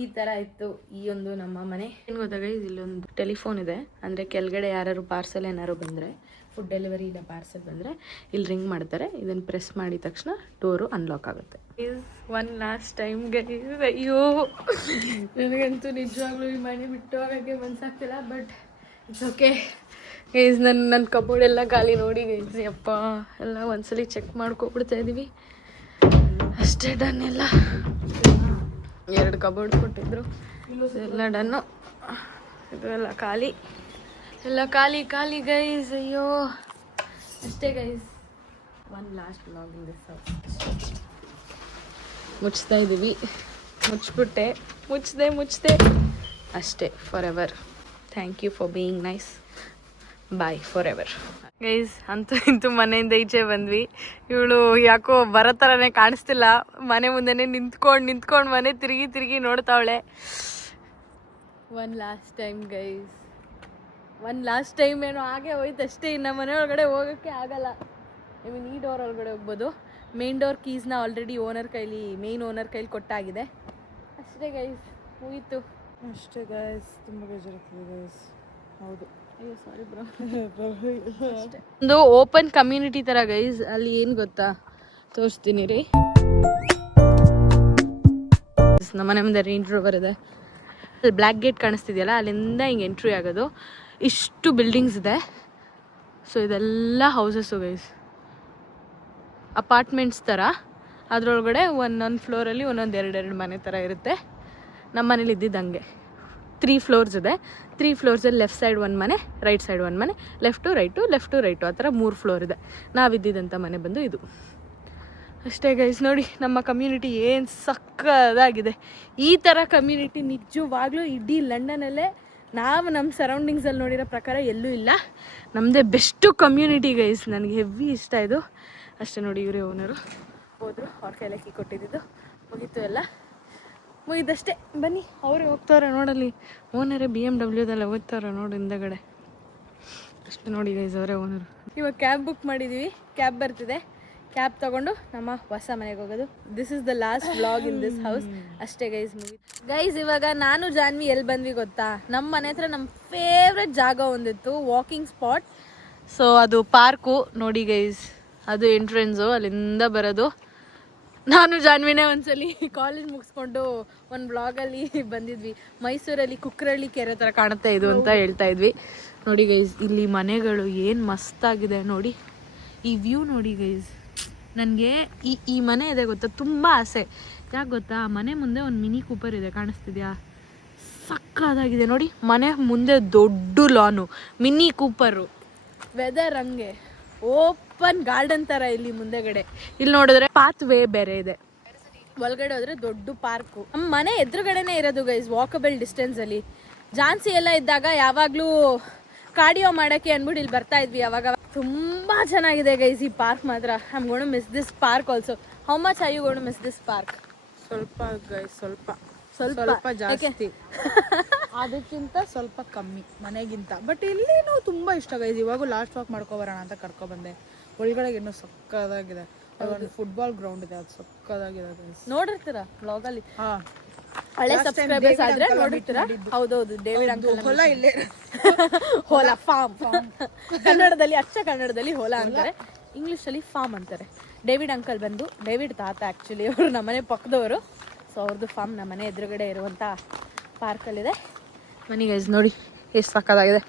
ಈ ಥರ ಇತ್ತು ಈ ಒಂದು ನಮ್ಮ ಮನೆ. ಏನು ಗೊತ್ತಾ ಗೈಸ್, ಇಲ್ಲೊಂದು ಟೆಲಿಫೋನ್ ಇದೆ. ಅಂದರೆ ಕೆಳಗಡೆ ಯಾರು ಪಾರ್ಸಲ್ ಏನಾರು ಬಂದರೆ, ಫುಡ್ ಡೆಲಿವರಿ ಇಲ್ಲ ಪಾರ್ಸಲ್ ಬಂದರೆ ಇಲ್ಲಿ ರಿಂಗ್ ಮಾಡ್ತಾರೆ. ಇದನ್ನು ಪ್ರೆಸ್ ಮಾಡಿದ ತಕ್ಷಣ ಡೋರು ಅನ್ಲಾಕ್ ಆಗುತ್ತೆ. ಒನ್ ಲಾಸ್ಟ್ ಟೈಮ್ ಗೈಸ್, ಅಯ್ಯೋ ನನಗಂತೂ ನಿಜವಾಗ್ಲೂ ಈ ಮನೆ ಬಿಟ್ಟು ಹೋಗೋಕ್ಕೆ ಮನ್ಸಾಗ್ತಿಲ್ಲ. But it's okay guys. ನನ್ನ ಕಬೋರ್ಡ್ ಎಲ್ಲ ಖಾಲಿ ನೋಡಿ ಗೈಸ್. ಅಪ್ಪ ಎಲ್ಲ ಒಂದ್ಸಲಿ ಚೆಕ್ ಮಾಡ್ಕೊಬಿಡ್ತಾ ಇದ್ದೀವಿ ಅಷ್ಟೇ. ಡನ್ ಎಲ್ಲ 2 ಕಬೋರ್ಡ್ ಕೊಟ್ಟಿದ್ರು, ಎಲ್ಲ ಡನ್ನು. ಇದು ಎಲ್ಲ ಖಾಲಿ, ಎಲ್ಲ ಖಾಲಿ ಖಾಲಿ ಗೈಸ್. ಅಯ್ಯೋ ಅಷ್ಟೇ guys. One last vlog in this house. ಮುಚ್ತಾ ಇದ್ದೀವಿ. ಮುಚ್ಚಿದೆ ಅಷ್ಟೇ. Forever. Thank you for being nice. Bye forever guys. ಅಂತೂ ಇಂತೂ ಮನೆಯಿಂದ ಈಚೆ ಬಂದ್ವಿ. ಇವಳು ಯಾಕೋ ಬರೋ ಥರನೇ ಕಾಣಿಸ್ತಿಲ್ಲ. ಮನೆ ಮುಂದೆನೇ ನಿಂತ್ಕೊಂಡು ಮನೆ ತಿರುಗಿ ನೋಡ್ತಾವಳೆ. One last time guys. One last time ಏನೋ ಹಾಗೆ ಹೋಯ್ತು ಅಷ್ಟೇ. ಇನ್ನು ಮನೆ ಒಳಗಡೆ ಹೋಗೋಕ್ಕೆ ಆಗಲ್ಲ. ಐ ಮೀನ್ ಈ ಡೋರ್ ಒಳಗಡೆ ಹೋಗ್ಬೋದು. ಮೇನ್ ಡೋರ್ ಕೀಸ್ನ ಆಲ್ರೆಡಿ ಮೇನ್ ಓನರ್ ಕೈಲಿ ಕೊಟ್ಟಾಗಿದೆ. ಅಷ್ಟೇ ಗೈಸ್, ಮುಗೀತು ಅಷ್ಟೇ ಗೈಸ್. ತುಂಬ ಬೇಜಾರಾಗ್ತದೆ ಗೈಸ್. ಹೌದು, ಅಯ್ಯೋ ಸಾರಿ ಬ್ರೋ. ಒಂದು ಓಪನ್ ಕಮ್ಯುನಿಟಿ ಥರ ಗೈಸ್. ಅಲ್ಲಿ ಏನು ಗೊತ್ತಾ, ತೋರಿಸ್ತೀನಿ ರೀ. ನಮ್ಮ ಮನೆ ಮುಂದೆ ರೇಂಜ್ ರೋವರ್ ಇದೆ. ಅಲ್ಲಿ ಬ್ಲ್ಯಾಕ್ ಗೇಟ್ ಕಾಣಿಸ್ತಿದೆಯಲ್ಲ, ಅಲ್ಲಿಂದ ಹಿಂಗೆ ಎಂಟ್ರಿ ಆಗೋದು. ಇಷ್ಟು ಬಿಲ್ಡಿಂಗ್ಸ್ ಇದೆ. ಸೊ ಇದೆಲ್ಲ ಹೌಸಸ್ಸು ಗೈಸ್, ಅಪಾರ್ಟ್ಮೆಂಟ್ಸ್ ಥರ. ಅದರೊಳಗಡೆ ಒಂದೊಂದು ಫ್ಲೋರಲ್ಲಿ ಒಂದೊಂದು 2 ಮನೆ ಥರ ಇರುತ್ತೆ. ನಮ್ಮ ಮನೇಲಿ ಇದ್ದಿದ್ದಂಗೆ 3 ಫ್ಲೋರ್ಸ್ ಇದೆ. 3 ಫ್ಲೋರ್ಸಲ್ಲಿ ಲೆಫ್ಟ್ ಸೈಡ್ 1 ಮನೆ, ರೈಟ್ ಸೈಡ್ 1 ಮನೆ, ಲೆಫ್ಟು ರೈಟು ಆ ಥರ 3 ಫ್ಲೋರ್ ಇದೆ. ನಾವಿದ್ದಿದ್ದಂಥ ಮನೆ ಬಂದು ಇದು. ಅಷ್ಟೇ ಗೈಸ್. ನೋಡಿ ನಮ್ಮ ಕಮ್ಯುನಿಟಿ ಏನು ಸಕ್ಕದಾಗಿದೆ. ಈ ಥರ ಕಮ್ಯುನಿಟಿ ನಿಜವಾಗ್ಲೂ ಇಡೀ ಲಂಡನಲ್ಲೇ ನಮ್ಮ ಸರೌಂಡಿಂಗ್ಸಲ್ಲಿ ನೋಡಿರೋ ಪ್ರಕಾರ ಎಲ್ಲೂ ಇಲ್ಲ. ನಮ್ಮದೇ ಬೆಸ್ಟು ಕಮ್ಯುನಿಟಿ ಗೈಸ್. ನನಗೆ ಹೆವಿ ಇಷ್ಟ ಇದು. ಅಷ್ಟೇ ನೋಡಿ, ಇವರೇ ಓನರು ಹೋದರು. ಅವ್ರ ಕೈಲೇ ಕೀ ಕೊಟ್ಟಿದ್ದು ಮುಗೀತು, ಎಲ್ಲ ಮುಗಿದಷ್ಟೇ. ಬನ್ನಿ, ಅವರೇ ಹೋಗ್ತಾರೆ ನೋಡಲ್ಲಿ. ಓನರೇ BMW ಹೋಗ್ತಾರೆ ನೋಡಿ ಹಿಂದಗಡೆ. ಅಷ್ಟೇ ನೋಡಿ ಗೈಸ್, ಅವರೇ ಓನರು. ಇವಾಗ ಕ್ಯಾಬ್ ಬುಕ್ ಮಾಡಿದ್ದೀವಿ. ಕ್ಯಾಬ್ ಬರ್ತಿದೆ. ಕ್ಯಾಬ್ ತೊಗೊಂಡು ನಮ್ಮ ಹೊಸ ಮನೆಗೆ ಹೋಗೋದು. This is the last vlog in this house. ಅಷ್ಟೇ ಗೈಸ್, ಮುಗಿತು ಗೈಸ್. ಇವಾಗ ನಾನು ಜಾನ್ವಿ ಎಲ್ಲಿ ಬಂದ್ವಿ ಗೊತ್ತಾ? ನಮ್ಮ ಮನೆ ಹತ್ರ ನಮ್ಮ ಫೇವ್ರೆಟ್ ಜಾಗ ಒಂದಿತ್ತು, ವಾಕಿಂಗ್ ಸ್ಪಾಟ್. ಸೊ ಅದು ಪಾರ್ಕು ನೋಡಿ ಗೈಸ್. ಅದು ಎಂಟ್ರೆನ್ಸು, ಅಲ್ಲಿಂದ ಬರೋದು. ನಾನು ಜಾನ್ವಿನೇ ಒಂದ್ಸಲಿ ಕಾಲೇಜ್ ಮುಗಿಸ್ಕೊಂಡು ಒಂದು ಬ್ಲಾಗಲ್ಲಿ ಬಂದಿದ್ವಿ. ಮೈಸೂರಲ್ಲಿ ಕುಕ್ಕರಳ್ಳಿ ಕೆರೆ ಥರ ಕಾಣುತ್ತೆ ಇದು ಅಂತ ಹೇಳ್ತಾ ಇದ್ವಿ. ನೋಡಿ ಗೈಸ್, ಇಲ್ಲಿ ಮನೆಗಳು ಏನು ಮಸ್ತಾಗಿದೆ ನೋಡಿ. ಈ ವ್ಯೂ ನೋಡಿ ಗೈಸ್. ನನಗೆ ಈ ಮನೆ ಇದೆ ಗೊತ್ತಾ, ತುಂಬ ಆಸೆ. ಯಾಕೆ ಗೊತ್ತಾ, ಮನೆ ಮುಂದೆ ಒಂದು ಮಿನಿ ಕೂಪರ್ ಇದೆ, ಕಾಣಿಸ್ತಿದ್ಯಾ? ಸಕ್ಕದಾಗಿದೆ ನೋಡಿ. ಮನೆ ಮುಂದೆ ದೊಡ್ಡ ಲಾನು, ಮಿನಿ ಕೂಪರು, ವೆದರ್ ಹಂಗೆ ಓಪನ್ ಗಾರ್ಡನ್ ಥರ ಇಲ್ಲಿ ಮುಂದೆಗಡೆ. ಇಲ್ಲಿ ನೋಡಿದ್ರೆ ಪಾತ್ ವೇ ಬೇರೆ ಇದೆ. ಒಳಗಡೆ ಹೋದ್ರೆ ದೊಡ್ಡ ಪಾರ್ಕು. ನಮ್ಮ ಮನೆ ಎದುರುಗಡೆನೇ ಇರೋದು ಗೈಸ್, ವಾಕಬಲ್ ಡಿಸ್ಟೆನ್ಸಲ್ಲಿ. ಜಾನ್ಸಿ ಎಲ್ಲ ಇದ್ದಾಗ ಯಾವಾಗಲೂ ಕಾರ್ಡಿಯೋ ಮಾಡೋಕ್ಕೆ ಅಂದ್ಬಿಟ್ಟು ಇಲ್ಲಿ ಬರ್ತಾ ಇದ್ವಿ. ಅವಾಗ ತುಂಬ ಚೆನ್ನಾಗಿದೆ ಗೈಸ್ ಈ ಪಾರ್ಕ್ ಮಾತ್ರ. I am gonna miss this park also. How much are you gonna miss this park? ಸ್ವಲ್ಪ ಗೈಸ್, ಸ್ವಲ್ಪ ಜಾಸ್ತಿ. ಅದಕ್ಕಿಂತ ಸ್ವಲ್ಪ ಕಮ್ಮಿ ಮನೆಗಿಂತ. ಬಟ್ ಇಲ್ಲೇನು ತುಂಬ ಇಷ್ಟ ಗೈಸ್. ಇವಾಗೂ ಲಾಸ್ಟ್ ವಾಕ್ ಮಾಡ್ಕೊಬರೋಣ ಅಂತ ಕರ್ಕೊಬಂದೆ. ಒಳಗಡೆ ಇನ್ನೂ ಸಕ್ಕದಾಗಿದೆ. ಒಂದು ಫುಟ್ಬಾಲ್ ಗ್ರೌಂಡ್ ಇದೆ, ಅದು ಸಕ್ಕದಾಗಿದೆ ಗೈಸ್. ನೋಡಿರ್ತೀರಾ ವ್ಲಾಗಲ್ಲಿ? ಹಾಂ, ಹಳೆ ಸಬ್ಸ್ಕ್ರೈಬರ್ಸ್ ಆದ್ರೆ ನೋಡಿರ್ತೀರಾ. ಹೌದೌದು, ಡೇವಿಡ್ ಅಂಕಲ್ ಹೊಲ ಇಲ್ಲೇ. ಹೊಲ, ಫಾರ್ಮ್. ಕನ್ನಡದಲ್ಲಿ ಅಚ್ಚ ಕನ್ನಡದಲ್ಲಿ ಹೊಲ ಅಂತಾರೆ, ಇಂಗ್ಲೀಷಲ್ಲಿ ಫಾರ್ಮ್ ಅಂತಾರೆ. ಡೇವಿಡ್ ಅಂಕಲ್ ಬಂದು, ಡೇವಿಡ್ ತಾತ ಆ್ಯಕ್ಚುಲಿ ಅವರು ನಮ್ಮನೆ ಪಕ್ಕದವರು. ಸೊ ಅವ್ರದ್ದು ಫಾರ್ಮ್ ನಮ್ಮನೆ ಎದುರುಗಡೆ ಇರುವಂಥ ಪಾರ್ಕಲ್ಲಿದೆ. ಮನೆ ಗೈಸ್ ನೋಡಿ ಎಷ್ಟು ಸಕ್ಕದಾಗಿದೆ.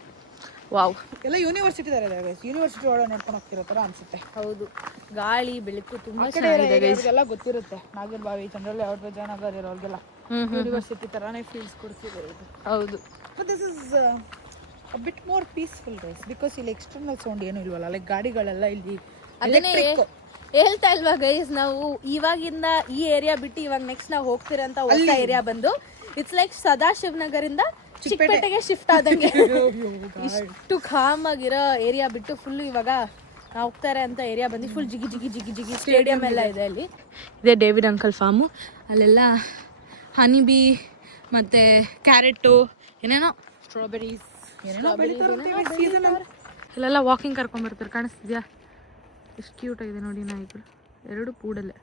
ವಾವ್, ಎಲ್ಲ ಯೂನಿವರ್ಸಿಟಿ ತರ ಇದೆ ಗೈಸ್. ಯೂನಿವರ್ಸಿಟಿ ಒಳಗೆ ನೋಡ್ಕೊಂಡು ಹೋಗ್ತಿರೋ ಥರ ಅನ್ಸುತ್ತೆ. ಹೌದು, ಗಾಳಿ ಬೆಳಕು ತುಂಬ ಚೆನ್ನಾಗಿದೆ ಗೈಸ್. ಎಲ್ಲ ಗೊತ್ತಿರುತ್ತೆ. ನಾಗರಬಾವಿ, ಚಂದ್ರಳ್ಳಿ, ಔಟ್ ವಿಜಯನಗರ ಇರೋರಿಗೆಲ್ಲ ಯೂನಿವರ್ಸಿಟಿ ಥರನೇ ಫೀಲ್ಸ್ ಕೊಡ್ತಿದೆ ಇದು. ಹೌದು, but this is a bit more peaceful guys. Because ಇಲ್ಲಿ ಎಕ್ಸ್ಟರ್ನಲ್ ಸೌಂಡ್ ಏನು ಇಲ್ವಲ್ಲ. ಲೈಕ್ ಗಾಡಿಗಳೆಲ್ಲ ಇಲ್ಲಿ. ಅದನ್ನೇ ಹೇಳ್ತಾ ಇಲ್ವಾ ಗೈಸ್, ನಾವು ಇವಾಗಿಂದ ಈ ಏರಿಯಾ ಬಿಟ್ಟು ಇವಾಗ ನೆಕ್ಸ್ಟ್ ನಾವು ಹೋಗ್ತಿರೋಂಥ ಹೊಸ ಏರಿಯಾ ಬಂದು ಇಟ್ಸ್ ಲೈಕ್ ಸದಾಶಿವನಗರಿಂದ ಚಿಕ್ಕಪೇಟೆಗೆ ಶಿಫ್ಟ್ ಆದಂಗೆ. ಇಷ್ಟು ಕಾಮ್ ಆಗಿರೋ ಏರಿಯಾ ಬಿಟ್ಟು ಫುಲ್ ಇವಾಗ ನಾವು ಹೋಗ್ತಾರೆ ಅಂತ ಏರಿಯಾ ಬಂದು ಫುಲ್ ಜಿಗಿ ಜಿಗಿ ಜಿಗಿ ಜಿಗಿ ಸ್ಟೇಡಿಯಂ ಎಲ್ಲ ಇದೆ ಅಲ್ಲಿ. ಇದೇ ಡೇವಿಡ್ ಅಂಕಲ್ ಫಾರ್ಮು. ಅಲ್ಲೆಲ್ಲ ಹನಿ ಬೀ ಮತ್ತು ಕ್ಯಾರೆಟು ಏನೇನೋ ಸ್ಟ್ರಾಬೆರೀಸ್ ಇಲ್ಲೆಲ್ಲ ವಾಕಿಂಗ್ ಕರ್ಕೊಂಬರ್ತಾರೆ. ಕಾಣಿಸ್ತಿದ್ಯಾ ಎಷ್ಟು ಕ್ಯೂಟ್ ಆಗಿದೆ ನೋಡಿ ನಾಯಿಗಳು, 2 ಪೂಡಲ್ಲೇ.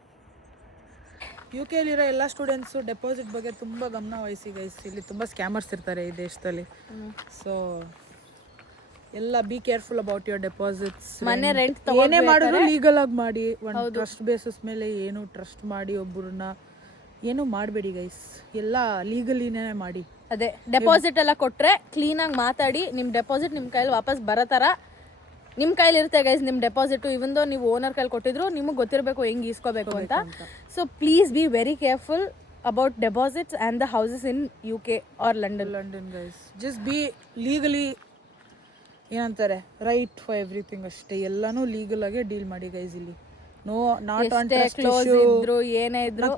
UK ಅಲ್ಲಿರೋ ಎಲ್ಲ ಸ್ಟೂಡೆಂಟ್ಸು ಡೆಪಾಸಿಟ್ ಬಗ್ಗೆ ತುಂಬ ಗಮನ ವಹಿಸಿ ಗೈಸ್. ಇಲ್ಲಿ ತುಂಬ ಸ್ಕ್ಯಾಮರ್ಸ್ ಇರ್ತಾರೆ ಈ ದೇಶದಲ್ಲಿ. ಸೊ ಎಲ್ಲ be careful about your deposits. ಮನೆ ರೆಂಟ್ ಏನೇ ಮಾಡಿದ್ರು ಲೀಗಲ್ ಆಗಿ ಮಾಡಿ. ಒಂದು ಟ್ರಸ್ಟ್ ಬೇಸಿಸ್ ಮೇಲೆ ಏನು ಟ್ರಸ್ಟ್ ಮಾಡಿ ಒಬ್ಬರನ್ನ ಏನು ಮಾಡಬೇಡಿ ಗೈಸ್. ಎಲ್ಲ ಲೀಗಲಿನೇ ಮಾಡಿ. ಅದೇ ಡೆಪಾಸಿಟ್ ಎಲ್ಲ ಕೊಟ್ರೆ ಕ್ಲೀನಾಗಿ ಮಾತಾಡಿ ನಿಮ್ಮ ಡೆಪಾಸಿಟ್ ನಿಮ್ಮ ಕೈಲಿ ವಾಪಸ್ ಬರೋ ಥರ ನಿಮ್ಮ ಕೈಲಿ ಇರುತ್ತೆ ಗೈಸ್. ನಿಮ್ಮ ಡೆಪಾಸಿಟ್ ಇವಂದೋ ನೀವು ಓನರ್ ಕೈಲಿ ಕೊಟ್ಟಿದ್ರು ನಿಮಗೆ ಗೊತ್ತಿರಬೇಕು ಹೆಂಗೆ ಈಸ್ಕೋಬೇಕು ಅಂತ. So please be very careful about deposits and the houses in UK or London guys. Just be legally ಏನಂತಾರೆ ರೈಟ್ ಫಾರ್ ಎವ್ರಿಥಿಂಗ್ ಅಷ್ಟೇ. ಎಲ್ಲಾನು ಲೀಗಲ್ ಆಗಿ ಡೀಲ್ ಮಾಡಿ ಗೈಸ್. ಇಲ್ಲಿ ನೋ ನಾಟ್ ಆನ್ ಕ್ಲೋಸ್ ಇದ್ರು ಏನೇ ಇದ್ರು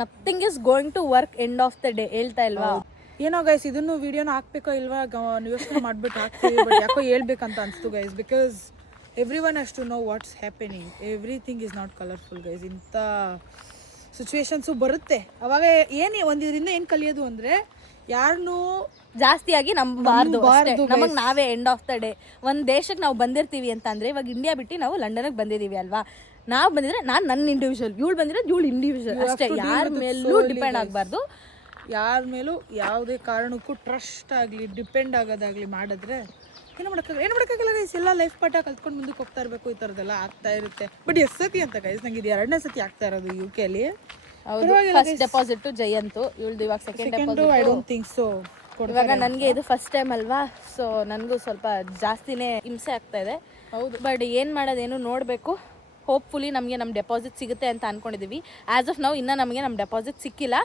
nothing is going to work end of the day. ಹೇಳ್ತಾ ಇಲ್ವಾ? ಏನೋ ಗೈಸ್ ಇದನ್ನು ವಿಡಿಯೋನ ಹಾಕ್ಬೇಕೋ ಇಲ್ವಾ ಯೋಚನೆ ಮಾಡ್ಬಿಟ್ಟು ಹಾಕ್ತೀವಿ. ಬಟ್ ಯಾಕೋ ಹೇಳ್ಬೇಕಂತ ಅನಿಸ್ತು guys. Because every one has to know what's happening. Everything is not colourful guys. ಇಂಥ ಸಿಚುವೇಶನ್ಸು ಬರುತ್ತೆ. ಅವಾಗ ಒಂದಿದ್ರಿಂದ ಏನು ಕಲಿಯೋದು ಅಂದರೆ ಯಾರನ್ನೂ ಜಾಸ್ತಿಯಾಗಿ ನಂಬಬಾರ್ದು. ನಮಗೆ ನಾವೇ ಎಂಡ್ ಆಫ್ ದ ಡೇ ಒಂದು ದೇಶಕ್ಕೆ ನಾವು ಬಂದಿರ್ತೀವಿ ಅಂತ ಅಂದ್ರೆ, ಇವಾಗ ಇಂಡಿಯಾ ಬಿಟ್ಟು ನಾವು ಲಂಡನ್ಗೆ ಬಂದಿದ್ದೀವಿ ಅಲ್ವಾ. ನಾವು ಬಂದಿದ್ರೆ ನಾನು ನನ್ನ ಇಂಡಿವಿಜುವಲ್, ಇವಳು ಬಂದಿದ್ರೆ ಇವಳು ಇಂಡಿವಿಜುವಲ್ ಅಷ್ಟೇ. ಯಾರ ಮೇಲೂ ಡಿಪೆಂಡ್ ಆಗಬಾರ್ದು. ಯಾರ ಮೇಲೂ ಯಾವುದೇ ಕಾರಣಕ್ಕೂ ಟ್ರಸ್ಟ್ ಆಗಲಿ ಡಿಪೆಂಡ್ ಆಗೋದಾಗಲಿ ಮಾಡಿದ್ರೆ ಏನು ಮಾಡೋಕ್ಕಾಗಲ್ಲ ಗೈಸ್. ಎಲ್ಲ ಲೈಫ್ ಪಾಠ ಕಲ್ತ್ಕೊಂಡು ಮುಂದಕ್ಕೆ ಹೋಗ್ತಾ ಇರಬೇಕು. ಈ ಥರದ್ದೆಲ್ಲ ಆಗ್ತಾ ಇರುತ್ತೆ. ಬಟ್ ಎಷ್ಟು ಸತಿ ಅಂತ ಗೈಸ್, ನಂಗೆ ಇದು 2ನೇ ಸತಿ ಆಗ್ತಾ ಇರೋದು UK ಅಲ್ಲಿ. ಫಸ್ಟ್ ಡೆಪಾಸಿಟ್ ಜಯಂತು, ಇವಳ್ದು ಇವಾಗ second deposit. I don't think so. ಇವಾಗ ನನಗೆ ಇದು ಫಸ್ಟ್ ಟೈಮ್ ಅಲ್ವಾ, ಸೊ ನನಗೂ ಸ್ವಲ್ಪ ಜಾಸ್ತಿನೇ ಹಿಂಸೆ ಆಗ್ತಾ ಇದೆ. ಹೌದು. ಬಟ್ ಏನು ಮಾಡೋದೇನು ನೋಡಬೇಕು. ಹೋಪ್ಫುಲಿ ನಮಗೆ ನಮ್ಮ ಡೆಪಾಸಿಟ್ ಸಿಗುತ್ತೆ ಅಂತ ಅಂದ್ಕೊಂಡಿದ್ದೀವಿ. ಆ್ಯಸ್ ಆಫ್ ನಾವು ಇನ್ನೂ ನಮಗೆ ನಮ್ಮ ಡೆಪಾಸಿಟ್ ಸಿಕ್ಕಿಲ್ಲ.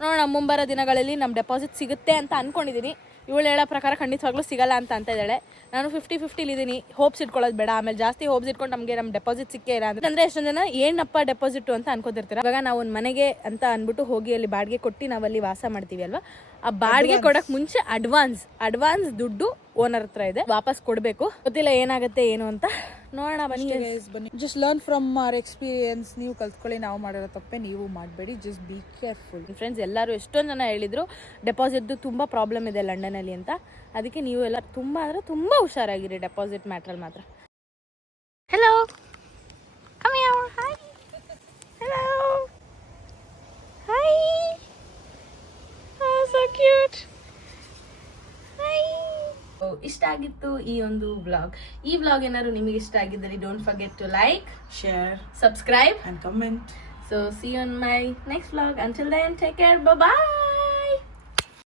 ನೋಡೋಣ ಮುಂಬರೋ ದಿನಗಳಲ್ಲಿ ನಮ್ಮ ಡೆಪಾಸಿಟ್ ಸಿಗುತ್ತೆ ಅಂತ ಅಂದ್ಕೊಂಡಿದ್ದೀನಿ. ಇವಳು ಹೇಳೋ ಪ್ರಕಾರ ಖಂಡಿತವಾಗ್ಲೂ ಸಿಗಲ್ಲ ಅಂತ ಇದ್ದಾಳೆ. ನಾನು 50-50 ಇದ್ದೀನಿ. ಹೋಪ್ಸ್ ಇಟ್ಕೊಳ್ಳೋದು ಬೇಡ. ಆಮೇಲೆ ಜಾಸ್ತಿ ಹೋಪ್ಸ್ ಇಟ್ಕೊಂಡು ನಮಗೆ ನಮ್ಮ ಡೆಪಾಸಿಟ್ ಸಿಕ್ಕೇ ಇಲ್ಲ ಅಂದರೆ ಎಷ್ಟೊಂದು ಜನ ಏನಪ್ಪ ಡೆಪಾಸಿಟ್ ಅಂತ ಅನ್ಕೋತಿರ್ತಾರೆ. ಇವಾಗ ನಾವು ಒಂದು ಮನೆಗೆ ಅಂತ ಅಂದ್ಬಿಟ್ಟು ಹೋಗಿ ಅಲ್ಲಿ ಬಾಡಿಗೆ ಕೊಟ್ಟು ನಾವಲ್ಲಿ ವಾಸ ಮಾಡ್ತೀವಿ ಅಲ್ವಾ. ಆ ಬಾಡಿಗೆ ಕೊಡೋಕೆ ಮುಂಚೆ ಅಡ್ವಾನ್ಸ್ ದುಡ್ಡು ಓನರ್ ಹತ್ರ ಇದೆ, ವಾಪಸ್ ಕೊಡಬೇಕು. ಗೊತ್ತಿಲ್ಲ ಏನಾಗುತ್ತೆ ಏನು ಅಂತ. ನೋಡೋಣ ಬನ್ನಿ. Just learn from our experience. ನೀವು ಕಲ್ತ್ಕೊಳ್ಳಿ. ನಾವು ಮಾಡಿರೋ ತಪ್ಪೆ ನೀವು ಮಾಡಬೇಡಿ. Just be careful. ಫ್ರೆಂಡ್ಸ್ ಎಲ್ಲರೂ ಎಷ್ಟೊಂದು ಜನ ಹೇಳಿದ್ರು ಡೆಪಾಸಿಟ್ದು ತುಂಬ ಪ್ರಾಬ್ಲಮ್ ಇದೆ ಲಂಡನಲ್ಲಿ ಅಂತ. ಅದಕ್ಕೆ ನೀವು ಎಲ್ಲ ತುಂಬ ಅಂದರೆ ತುಂಬ ಹುಷಾರಾಗಿರಿ ಡೆಪಾಸಿಟ್ ಮ್ಯಾಟ್ರಲ್ಲಿ ಮಾತ್ರ. Hello, come here. Hi. Hello, hi. So cute. Hi. ಇಷ್ಟ ಆಗಿತ್ತು ಈ ಒಂದು ವ್ಲಾಗ್. ಈ ವ್ಲಾಗ್ ಏನಾದ್ರು ನಿಮಗೆ ಇಷ್ಟ ಆಗಿದ್ದರೆ don't forget to like, share, subscribe and comment. So see you on my next vlog. Until then, take care. Bye bye.